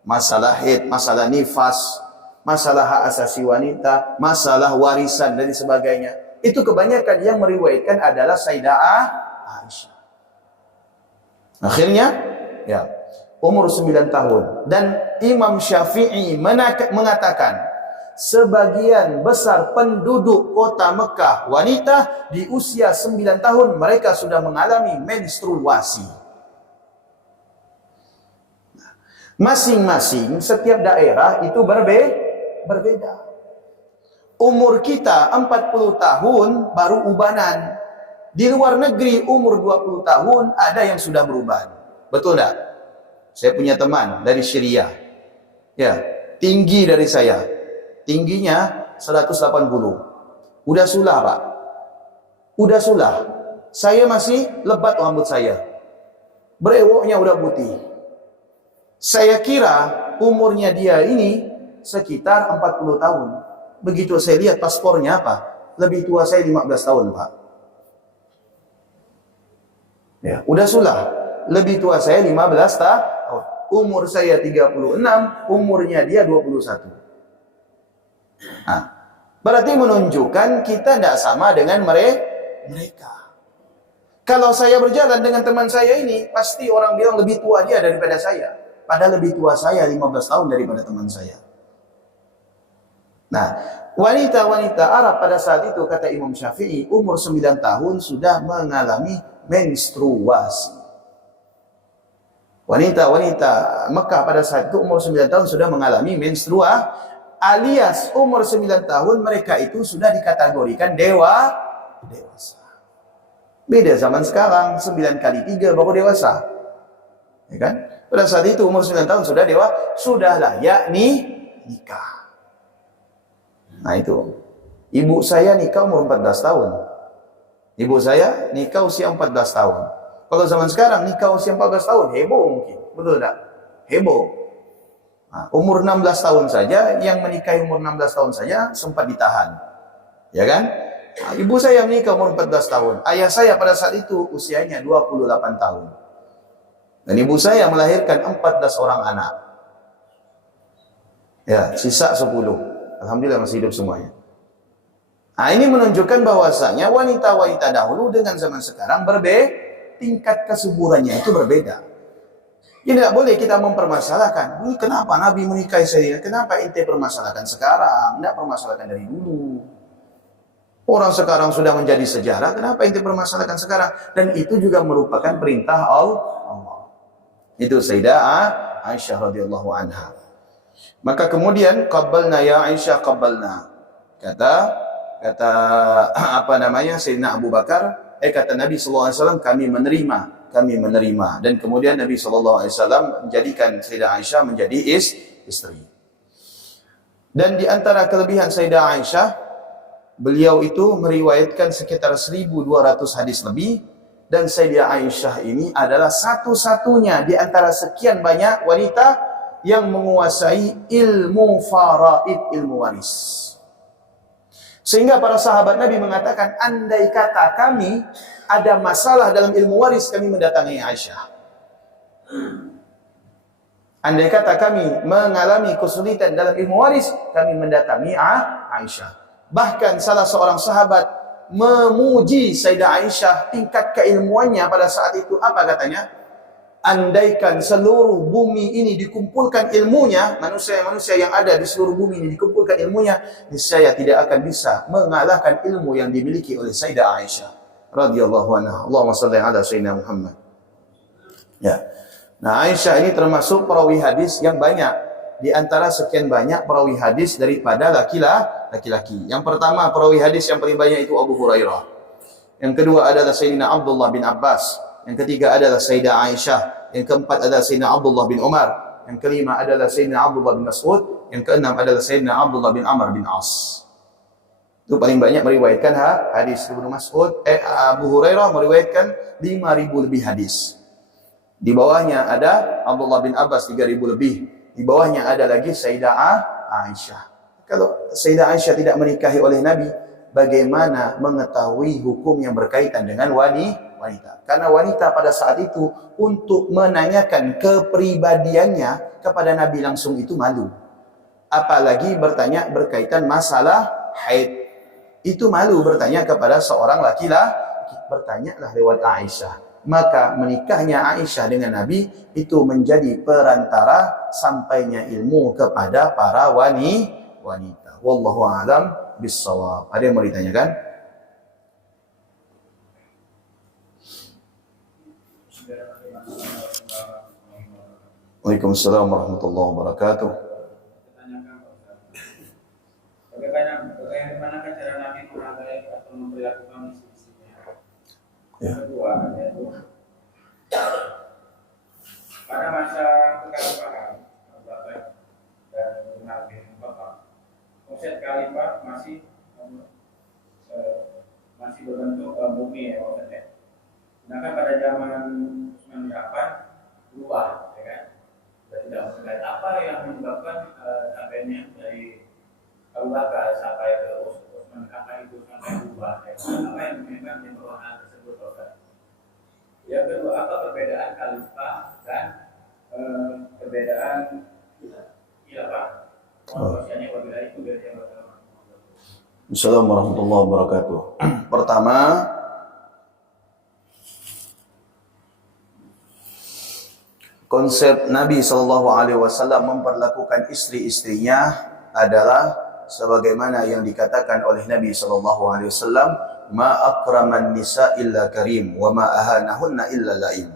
Masalah haid, masalah nifas, masalah hak asasi wanita, masalah warisan dan sebagainya. Itu kebanyakan yang meriwayatkan adalah Sayyidah Aisyah. Akhirnya, ya, umur 9 tahun. Dan Imam Syafi'i mengatakan, sebagian besar penduduk kota Mekah wanita di usia 9 tahun mereka sudah mengalami menstruasi. Masing-masing setiap daerah itu berbeda. Umur kita 40 tahun baru ubanan. Di luar negeri umur 20 tahun ada yang sudah beruban. Betul tak? Saya punya teman dari Syria. Ya, tinggi dari saya. Tingginya 180. Udah sulah, Pak. Udah sulah. Saya masih lebat rambut saya. Brewoknya udah putih. Saya kira umurnya dia ini sekitar 40 tahun. Begitu saya lihat paspornya apa? Lebih tua saya 15 tahun, Pak. Ya, udah sulah. Lebih tua saya 15 tahun. Umur saya 36, umurnya dia 21. Nah, berarti menunjukkan kita tidak sama dengan mereka. Kalau saya berjalan dengan teman saya ini, pasti orang bilang lebih tua dia daripada saya. Padahal lebih tua saya 15 tahun daripada teman saya. Nah, wanita-wanita Arab pada saat itu, kata Imam Syafi'i, umur 9 tahun sudah mengalami menstruasi. Wanita-wanita Mekah pada saat itu umur 9 tahun sudah mengalami alias umur 9 tahun mereka itu sudah dikategorikan dewasa. Beda zaman sekarang, 9 kali 3 baru dewasa. Ya kan? Pada saat itu umur 9 tahun sudah layak nikah. Nah itu. Ibu saya nikah umur 14 tahun. Ibu saya nikah usia 14 tahun. Kalau zaman sekarang nikah usia 14 tahun, heboh mungkin. Betul tak? Heboh. Nah, umur 16 tahun saja, yang menikahi umur 16 tahun saja sempat ditahan. Ya kan? Nah, ibu saya menikah umur 14 tahun. Ayah saya pada saat itu usianya 28 tahun. Dan ibu saya melahirkan 14 orang anak. Ya, sisa 10. Alhamdulillah masih hidup semuanya. Nah, ini menunjukkan bahwasanya wanita-wanita dahulu dengan zaman sekarang tingkat kesuburannya itu berbeda. Ini tidak boleh kita mempermasalahkan. Ini kenapa Nabi menikahi saya? Kenapa ente permasalahkan sekarang? Tidak permasalahkan dari dulu. Orang sekarang sudah menjadi sejarah. Kenapa ente permasalahkan sekarang? Dan itu juga merupakan perintah Allah. Itu Sayyidah Aisyah radhiyallahu anha. Maka kemudian qabbalna ya Aisyah qabbalna. Kata Sayyidina Abu Bakar, kata Nabi SAW, kami menerima. Dan kemudian Nabi SAW menjadikan Sayyidah Aisyah menjadi istri. Dan di antara kelebihan Sayyidah Aisyah, beliau itu meriwayatkan sekitar 1.200 hadis lebih. Dan Sayyidah Aisyah ini adalah satu-satunya di antara sekian banyak wanita yang menguasai ilmu faraid, ilmu waris. Sehingga para sahabat Nabi mengatakan, andai kata kami ada masalah dalam ilmu waris, kami mendatangi Aisyah. Andai kata kami mengalami kesulitan dalam ilmu waris, kami mendatangi Aisyah. Bahkan salah seorang sahabat memuji Sayyidah Aisyah tingkat keilmuannya pada saat itu. Apa katanya? Andaikan seluruh bumi ini dikumpulkan ilmunya, manusia-manusia yang ada di seluruh bumi ini dikumpulkan ilmunya, niscaya tidak akan bisa mengalahkan ilmu yang dimiliki oleh Sayyidah Aisyah radhiyallahu anha. Allahumma shalli ala sayyidina Muhammad. Ya. Nah, Aisyah ini termasuk perawi hadis yang banyak di antara sekian banyak perawi hadis daripada laki-laki. Yang pertama perawi hadis yang paling banyak itu Abu Hurairah. Yang kedua adalah Sayyidina Abdullah bin Abbas. Yang ketiga adalah Sayyidah Aisyah. Yang keempat adalah Sayyidina Abdullah bin Umar. Yang kelima adalah Sayyidina Abdullah bin Mas'ud. Yang keenam adalah Sayyidina Abdullah bin Amr bin As. Itu paling banyak meriwayatkan hadis. Abu Hurairah meriwayatkan 5.000 lebih hadis. Di bawahnya ada Abdullah bin Abbas 3.000 lebih. Di bawahnya ada lagi Sayyidah Aisyah. Kalau Sayyidah Aisyah tidak menikahi oleh Nabi, bagaimana mengetahui hukum yang berkaitan dengan wanita? Karena wanita pada saat itu untuk menanyakan kepribadiannya kepada Nabi langsung itu malu. Apalagi bertanya berkaitan masalah haid. Itu malu bertanya kepada seorang laki-laki. Bertanyalah lewat Aisyah. Maka menikahnya Aisyah dengan Nabi itu menjadi perantara sampainya ilmu kepada para wanita. Wallahu a'lam bissawab. Ada yang mau ditanyakan? Waalaikumsalam warahmatullahi wabarakatuh. Bagaimana cara Nabi menghargai atau memperlakukan istri-istrinya? Kedua, yaitu pada masa kekhalifahan Bakar dan Umar bin Khattab, konsep khalifah masih berbentuk bumi ya maksudnya. Sedangkan pada zaman Utsman bin Affan berubah, ya kan? Dan tidak melihat apa yang menyebabkan sampainya dari Abu Bakar sampai ke Utsman bin Affan itu sampai berubah. Ya. Apa yang menyebabkan perubahan tersebut, Ustaz? Yang kedua, apa perbedaan khalifah dan perbedaan khilafah? Maksudnya berbeda itu dari yang pertama. Assalamualaikum warahmatullahi wabarakatuh. Pertama, konsep Nabi SAW memperlakukan istri-istrinya adalah sebagaimana yang dikatakan oleh Nabi SAW, ma akraman nisa illa karim wa ma ahanahunna illa laim.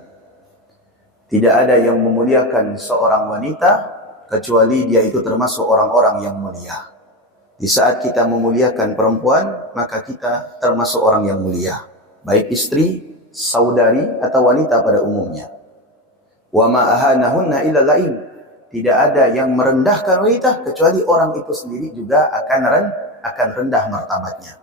Tidak ada yang memuliakan seorang wanita kecuali dia itu termasuk orang-orang yang mulia. Di saat kita memuliakan perempuan, maka kita termasuk orang yang mulia, baik istri, saudari, atau wanita pada umumnya. Wa ma ahanahunna illa laim. Tidak ada yang merendahkan wanita kecuali orang itu sendiri juga akan rendah martabatnya.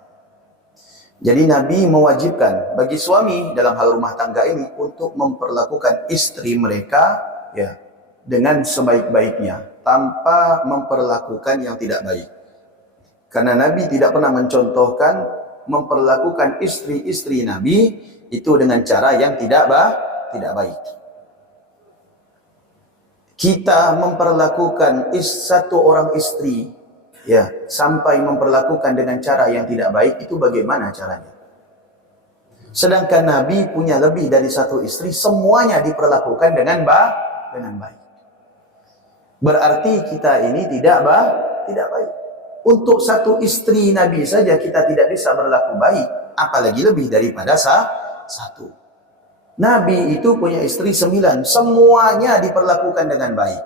Jadi Nabi mewajibkan bagi suami dalam hal rumah tangga ini untuk memperlakukan istri mereka ya dengan sebaik-baiknya, tanpa memperlakukan yang tidak baik. Karena Nabi tidak pernah mencontohkan memperlakukan istri-istri Nabi itu dengan cara yang tidak baik. Kita memperlakukan satu orang istri ya sampai memperlakukan dengan cara yang tidak baik, itu bagaimana caranya? Sedangkan Nabi punya lebih dari satu istri, semuanya diperlakukan dengan baik. Berarti kita ini tidak baik. Untuk satu istri Nabi saja kita tidak bisa berlaku baik, apalagi lebih daripada satu. Nabi itu punya istri 9, semuanya diperlakukan dengan baik.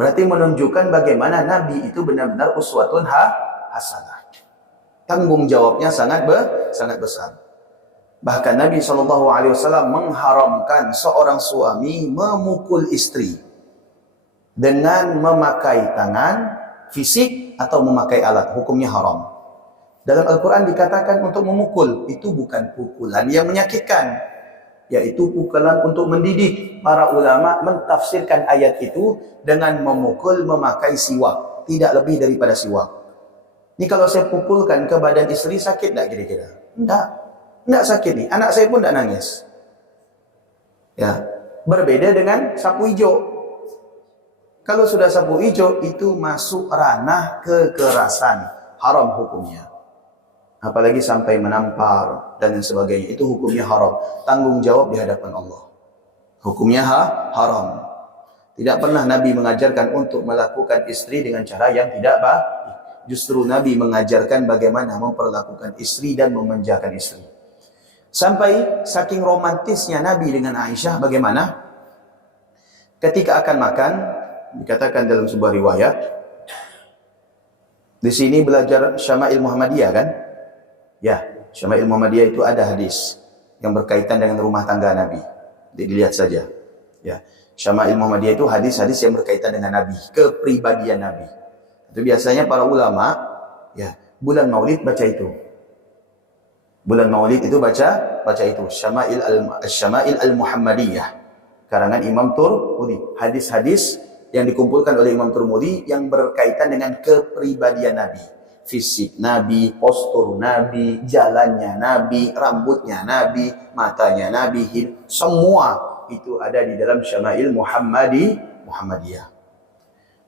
Berarti menunjukkan bagaimana Nabi itu benar-benar uswatun hasanah. Tanggung jawabnya sangat besar. Bahkan Nabi SAW mengharamkan seorang suami memukul istri dengan memakai tangan, fisik, atau memakai alat. Hukumnya haram. Dalam Al-Quran dikatakan untuk memukul, itu bukan pukulan yang menyakitkan, yaitu pukulan untuk mendidik. Para ulama mentafsirkan ayat itu dengan memukul memakai siwak, tidak lebih daripada siwak. Ini kalau saya pukulkan ke badan istri, sakit tidak kira-kira? Tidak sakit nih. Anak saya pun tidak nangis. Ya, berbeda dengan sapu hijau. Kalau sudah sapu hijau, itu masuk ranah kekerasan, haram hukumnya. Apalagi sampai menampar dan lain sebagainya, itu hukumnya haram. Tanggung jawab di hadapan Allah. Hukumnya haram. Tidak pernah Nabi mengajarkan untuk melakukan istri dengan cara yang tidak baik. Justru Nabi mengajarkan bagaimana memperlakukan istri dan memanjakan istri. Sampai saking romantisnya Nabi dengan Aisyah, bagaimana? Ketika akan makan, dikatakan dalam sebuah riwayat, di sini belajar Syama'il Muhammadiyah kan? Ya, Syama'il Muhammadiyah itu ada hadis yang berkaitan dengan rumah tangga Nabi. Dilihat saja. Ya, Syama'il Muhammadiyah itu hadis-hadis yang berkaitan dengan Nabi, kepribadian Nabi. Itu biasanya para ulama, ya, bulan Maulid baca itu. Bulan Maulid itu baca itu Syama'il Al-Muhammadiyah karangan Imam Turmudi. Hadis-hadis yang dikumpulkan oleh Imam Turmudi yang berkaitan dengan kepribadian Nabi. Fisik Nabi, postur Nabi, jalannya Nabi, rambutnya Nabi, matanya Nabi, semua itu ada di dalam Syama'il Muhammadiyah.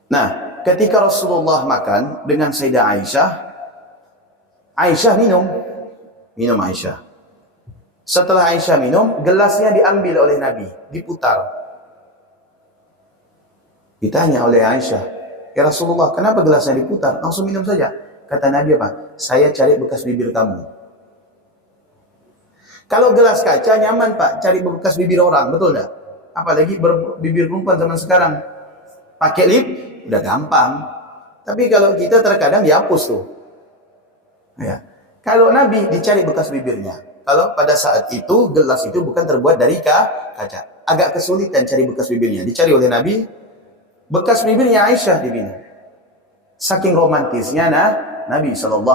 Nah, ketika Rasulullah makan dengan Sayyidah Aisyah minum Aisyah. Setelah Aisyah minum, gelasnya diambil oleh Nabi, diputar. Ditanya oleh Aisyah, ya Rasulullah, kenapa gelasnya diputar? Langsung minum saja. Kata Nabi apa? Saya cari bekas bibir kamu. Kalau gelas kaca nyaman Pak, cari bekas bibir orang, betul enggak? Apalagi bibir perempuan zaman sekarang. Pakai lip, udah gampang. Tapi kalau kita terkadang dihapus tuh. Ya. Kalau Nabi dicari bekas bibirnya. Kalau pada saat itu gelas itu bukan terbuat dari kaca. Agak kesulitan cari bekas bibirnya. Dicari oleh Nabi. Bekas bibirnya Aisyah dibina. Saking romantisnya Nabi SAW.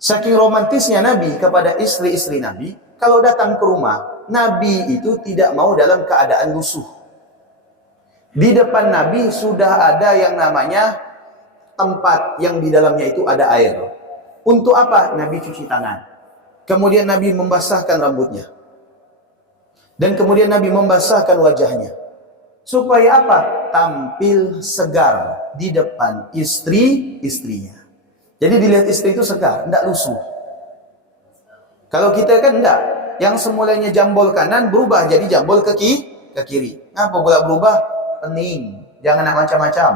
Saking romantisnya Nabi kepada istri-istri Nabi, kalau datang ke rumah, Nabi itu tidak mau dalam keadaan lusuh. Di depan Nabi sudah ada yang namanya tempat yang di dalamnya itu ada air. Untuk apa? Nabi cuci tangan. Kemudian Nabi membasahkan rambutnya. Dan kemudian Nabi membasahkan wajahnya. Supaya apa? Tampil segar di depan istrinya. Jadi dilihat istri itu segar, tidak lusuh. Kalau kita kan tidak. Yang semulanya jambol kanan berubah jadi jambol ke kiri. Apa pula berubah? Pening. Jangan nak macam-macam.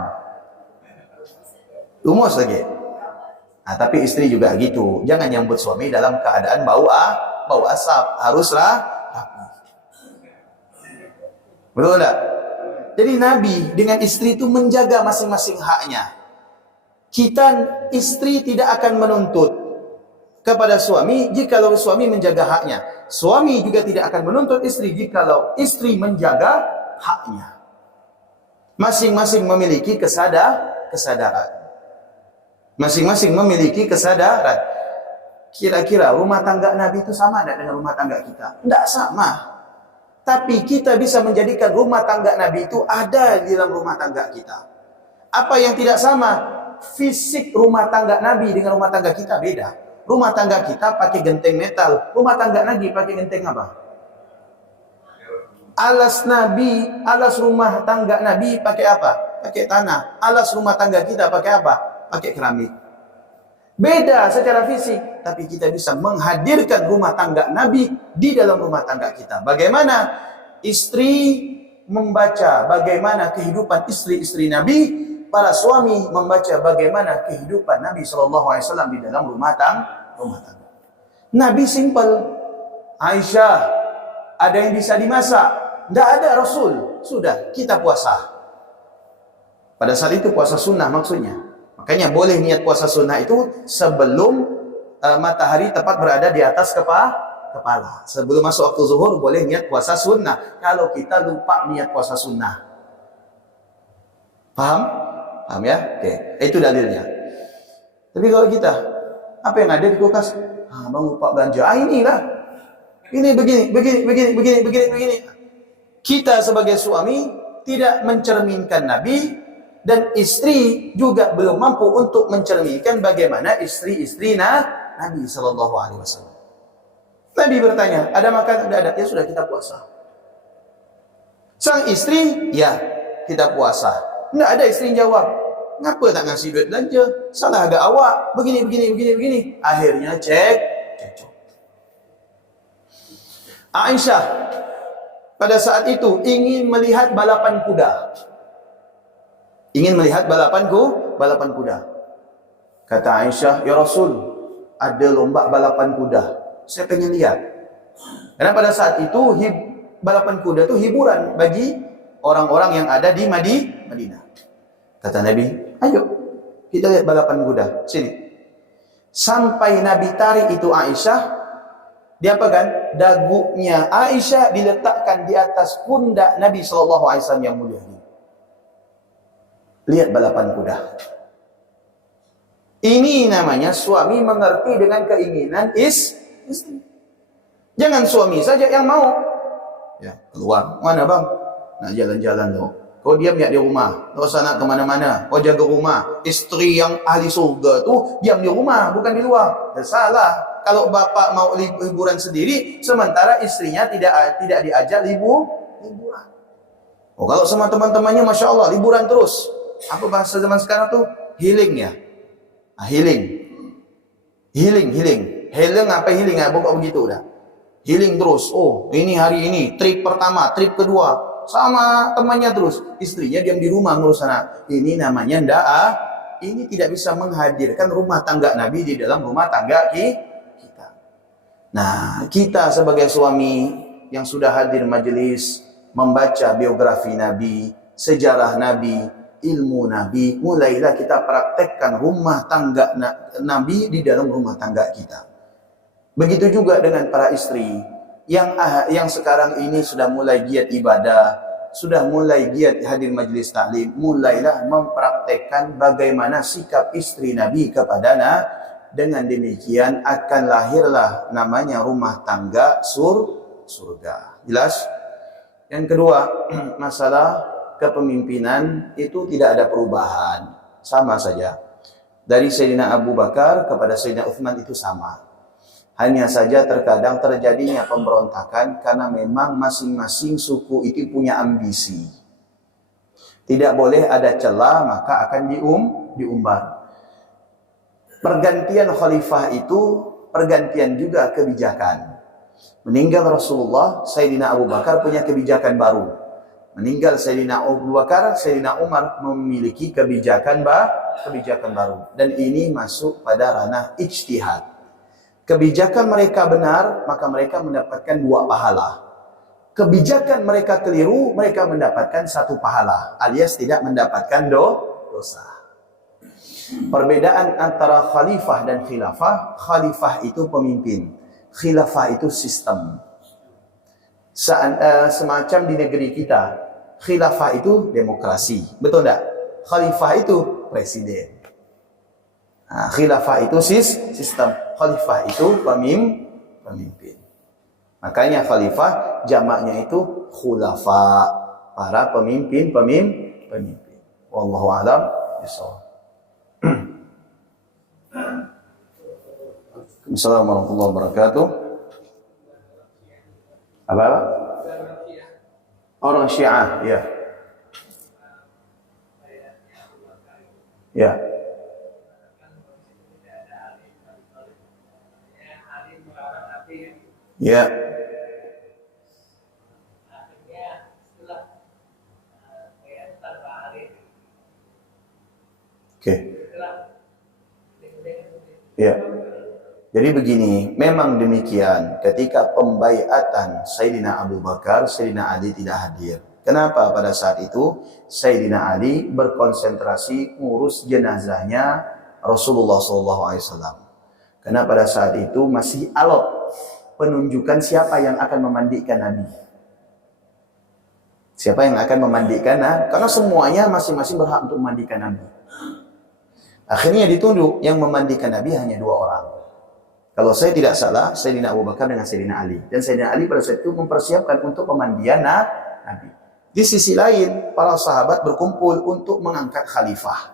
Lumus lagi. Nah, tapi istri juga gitu. Jangan nyambut suami dalam keadaan bau asap. Haruslah rapi. Betul tak? Jadi Nabi dengan istri itu menjaga masing-masing haknya. Kita istri tidak akan menuntut kepada suami jikalau suami menjaga haknya. Suami juga tidak akan menuntut istri jikalau istri menjaga haknya. Masing-masing memiliki kesadaran. Masing-masing memiliki kesadaran. Kira-kira rumah tangga Nabi itu sama tidak dengan rumah tangga kita? Tidak sama. Tapi kita bisa menjadikan rumah tangga Nabi itu ada di dalam rumah tangga kita. Apa yang tidak sama? Fisik rumah tangga Nabi dengan rumah tangga kita beda. Rumah tangga kita pakai genteng metal. Rumah tangga Nabi pakai genteng apa? Alas Nabi, alas rumah tangga Nabi pakai apa? Pakai tanah. Alas rumah tangga kita pakai apa? Pakai keramik. Beda secara fisik, tapi kita bisa menghadirkan rumah tangga Nabi di dalam rumah tangga kita. Bagaimana istri membaca bagaimana kehidupan istri-istri Nabi, para suami membaca bagaimana kehidupan Nabi SAW di dalam rumah tangga. Nabi simple. Aisyah, ada yang bisa dimasak? Tidak ada Rasul. Sudah, kita puasa. Pada saat itu puasa sunnah maksudnya. Makanya boleh niat puasa sunnah itu sebelum matahari tepat berada di atas kepala. Sebelum masuk waktu zuhur boleh niat puasa sunnah. Kalau kita lupa niat puasa sunnah. Paham? Paham ya? Oke. Itu dalilnya. Tapi kalau kita, apa yang ada di kulkas? Bang lupa belanja. Inilah. Ini begini. Kita sebagai suami tidak mencerminkan Nabi, dan istri juga belum mampu untuk mencerminkan bagaimana istri-istri Nabi SAW. Nabi bertanya, ada makan? Tidak ada. Ya sudah, kita puasa. Sang istri, ya kita puasa. Tidak ada istri yang jawab, ngapa tak ngasih duit belanja? Salah agak awak. Begini. Akhirnya cekcok. Aisyah pada saat itu ingin melihat balapan kuda. Balapan kuda. Kata Aisyah, ya Rasul, ada lomba balapan kuda. Saya pengen lihat. Karena pada saat itu balapan kuda itu hiburan bagi orang-orang yang ada di Madinah. Kata Nabi, ayo kita lihat balapan kuda. Sini. Sampai Nabi tarik itu Aisyah, diapakan? Dagunya Aisyah diletakkan di atas pundak Nabi SAW yang mulia. Lihat balapan kuda. Ini namanya suami mengerti dengan keinginan istri. Jangan suami saja yang mau. Ya, keluar. Mana bang? Nak jalan-jalan tu. Kau diam ya di rumah. Tak usah nak kemana-mana. Kau jaga rumah. Istri yang ahli surga tu diam di rumah, bukan di luar. Salah. Kalau bapak mau liburan sendiri, sementara istrinya tidak diajak liburan. Oh, kalau sama teman-temannya, masya Allah, liburan terus. Apa bahasa zaman sekarang tuh? Healing ya. Healing. Healing apa healing? Pokok begitu dah. Healing terus. Oh, ini hari ini trip pertama, trip kedua, sama temannya terus. Istrinya diam di rumah ngurus sana. Ini namanya ini tidak bisa menghadirkan rumah tangga Nabi di dalam rumah tangga kita. Nah, kita sebagai suami yang sudah hadir majelis membaca biografi Nabi, sejarah Nabi, ilmu Nabi, mulailah kita praktekkan rumah tangga Nabi di dalam rumah tangga kita. Begitu juga dengan para istri yang sekarang ini sudah mulai giat ibadah, sudah mulai giat hadir majelis taklim, mulailah mempraktekkan bagaimana sikap istri Nabi kepada dengan demikian akan lahirlah namanya rumah tangga surga. Jelas? Yang kedua, masalah kepemimpinan itu tidak ada perubahan, sama saja. Dari Sayyidina Abu Bakar kepada Sayyidina Uthman itu sama. Hanya saja terkadang terjadinya pemberontakan karena memang masing-masing suku itu punya ambisi. Tidak boleh ada celah, maka akan diumbar. Pergantian khalifah itu pergantian juga kebijakan. Meninggal Rasulullah, Sayyidina Abu Bakar punya kebijakan baru. Meninggal Sayyidina Abu Bakar, Sayyidina Umar memiliki kebijakan baru. Dan ini masuk pada ranah ijtihad. Kebijakan mereka benar, maka mereka mendapatkan 2 pahala. kebijakan mereka keliru, mereka mendapatkan satu pahala, alias tidak mendapatkan dosa. Perbedaan antara khalifah dan khilafah, khalifah itu pemimpin, khilafah itu sistem. Semacam di negeri kita, khilafah itu demokrasi, betul tak? Khalifah itu presiden. Nah, khilafah itu sistem, khalifah itu pemimpin. Makanya khalifah jamaknya itu khulafa, para pemimpin. Wallahu a'lam bishawab. Assalamualaikum warahmatullahi wabarakatuh. Apa? Orang Syiah, ya. Ya. Ya. Oke. Ya. Jadi begini, memang demikian ketika pembaiatan Sayyidina Abu Bakar, Sayyidina Ali tidak hadir. Kenapa pada saat itu Sayyidina Ali berkonsentrasi ngurus jenazahnya Rasulullah SAW. Karena pada saat itu masih alot penunjukan siapa yang akan memandikan Nabi. Siapa yang akan memandikan Nabi? Karena semuanya masing-masing berhak untuk memandikan Nabi. Akhirnya ditunjuk yang memandikan Nabi hanya 2 orang. Kalau saya tidak salah, Sayyidina Abu Bakar dengan Sayyidina Ali. Dan Sayyidina Ali pada saat itu mempersiapkan untuk pemandian Nabi. Di sisi lain, para sahabat berkumpul untuk mengangkat khalifah.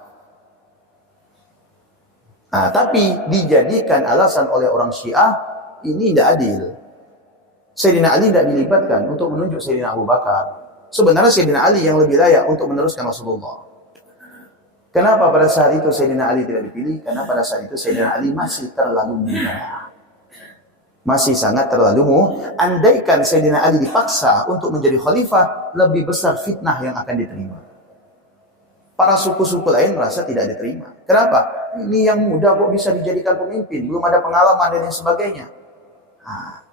Nah, tapi dijadikan alasan oleh orang Syiah, ini tidak adil. Sayyidina Ali tidak dilibatkan untuk menunjuk Sayyidina Abu Bakar. Sebenarnya Sayyidina Ali yang lebih layak untuk meneruskan Rasulullah. Kenapa pada saat itu Sayyidina Ali tidak dipilih? Karena pada saat itu Sayyidina Ali masih terlalu muda. Masih sangat terlalu muda. Andaikan Sayyidina Ali dipaksa untuk menjadi khalifah, lebih besar fitnah yang akan diterima. Para suku-suku lain merasa tidak diterima. Kenapa? Ini yang muda kok bisa dijadikan pemimpin, belum ada pengalaman dan yang sebagainya. Nah,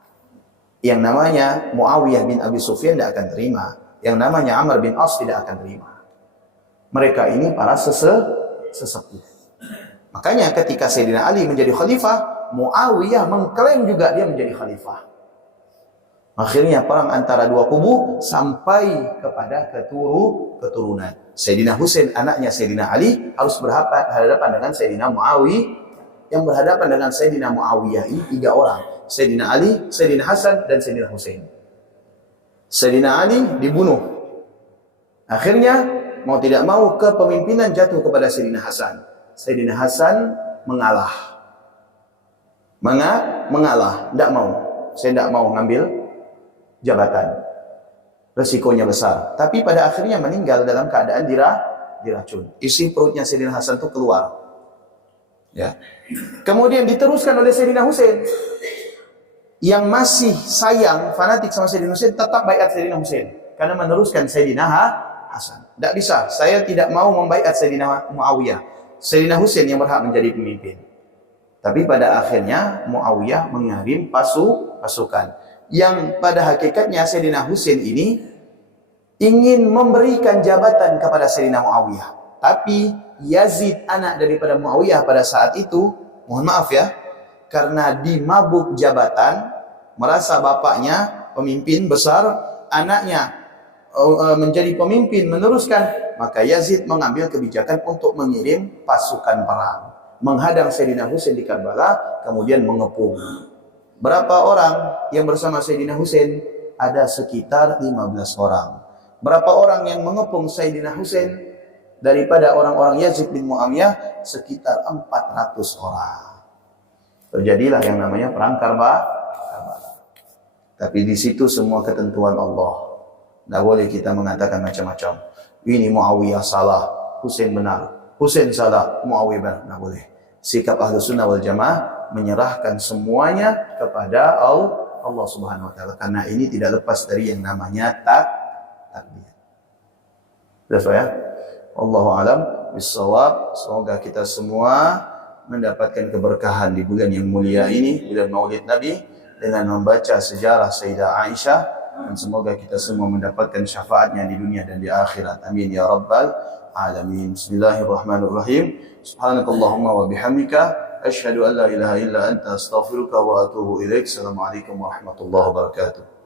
yang namanya Muawiyah bin Abi Sufyan tidak akan terima. Yang namanya Amr bin As tidak akan terima. Mereka ini para sesepuh. Makanya ketika Sayyidina Ali menjadi khalifah, Muawiyah mengklaim juga dia menjadi khalifah. Akhirnya perang antara dua kubu sampai kepada keturunan. Sayyidina Husain, anaknya Sayyidina Ali, harus berhadapan dengan Sayyidina Muawiyah. Yang berhadapan dengan Sayyidina Muawiyah ini 3 orang. Sayyidina Ali, Sayyidina Hasan, dan Sayyidina Husain. Sayyidina Ali dibunuh. Akhirnya mau tidak mau kepemimpinan jatuh kepada Sayyidina Hasan. Sayyidina Hasan mengalah. Mengalah, tidak mau. Saya tidak mau ngambil jabatan. Resikonya besar. Tapi pada akhirnya meninggal dalam keadaan diracun. Isi perutnya Sayyidina Hasan itu keluar. Ya. Kemudian diteruskan oleh Sayyidina Husain. Yang masih sayang, fanatik sama Sayyidina Husain, tetap baiat Sayyidina Husain. Karena meneruskan Sayyidina Hasan. Tidak bisa. Saya tidak mau membaiat Sayyidina Muawiyah. Sayyidina Husain yang berhak menjadi pemimpin. Tapi pada akhirnya Muawiyah mengirim pasukan. Yang pada hakikatnya Sayyidina Husain ini ingin memberikan jabatan kepada Sayyidina Muawiyah. Tapi Yazid, anak daripada Muawiyah pada saat itu, mohon maaf ya, karena dimabuk jabatan, merasa bapaknya pemimpin besar, anaknya menjadi pemimpin meneruskan, maka Yazid mengambil kebijakan untuk mengirim pasukan perang menghadang Sayyidina Husain di Karbala, kemudian mengepung. Berapa orang yang bersama Sayyidina Husain? Ada sekitar 15 orang. Berapa orang yang mengepung Sayyidina Husain? Daripada orang-orang Yazid bin Muawiyah sekitar 400 orang. Terjadilah yang namanya perang Karbala. Tapi di situ semua ketentuan Allah. Tidak boleh kita mengatakan macam-macam. Ini Muawiyah salah, Husain benar. Husain salah, Muawiyah benar. Tidak boleh. Sikap Ahlus Sunnah wal Jamaah menyerahkan semuanya kepada Allah Subhanahu wa taala. Karena ini tidak lepas dari yang namanya takdir. Sudah ya? Wallahu a'lam bissawab. Semoga kita semua mendapatkan keberkahan di bulan yang mulia ini, bulan Maulid Nabi, dengan membaca sejarah Sayyidah Aisyah dan semoga kita semua mendapatkan syafaatnya di dunia dan di akhirat. Amin ya rabbal alamin. Bismillahirrahmanirrahim. Subhanakallahumma wa bihamdika asyhadu an la ilaha illa anta astaghfiruka wa atubu ilaik. Assalamualaikum warahmatullahi wabarakatuh.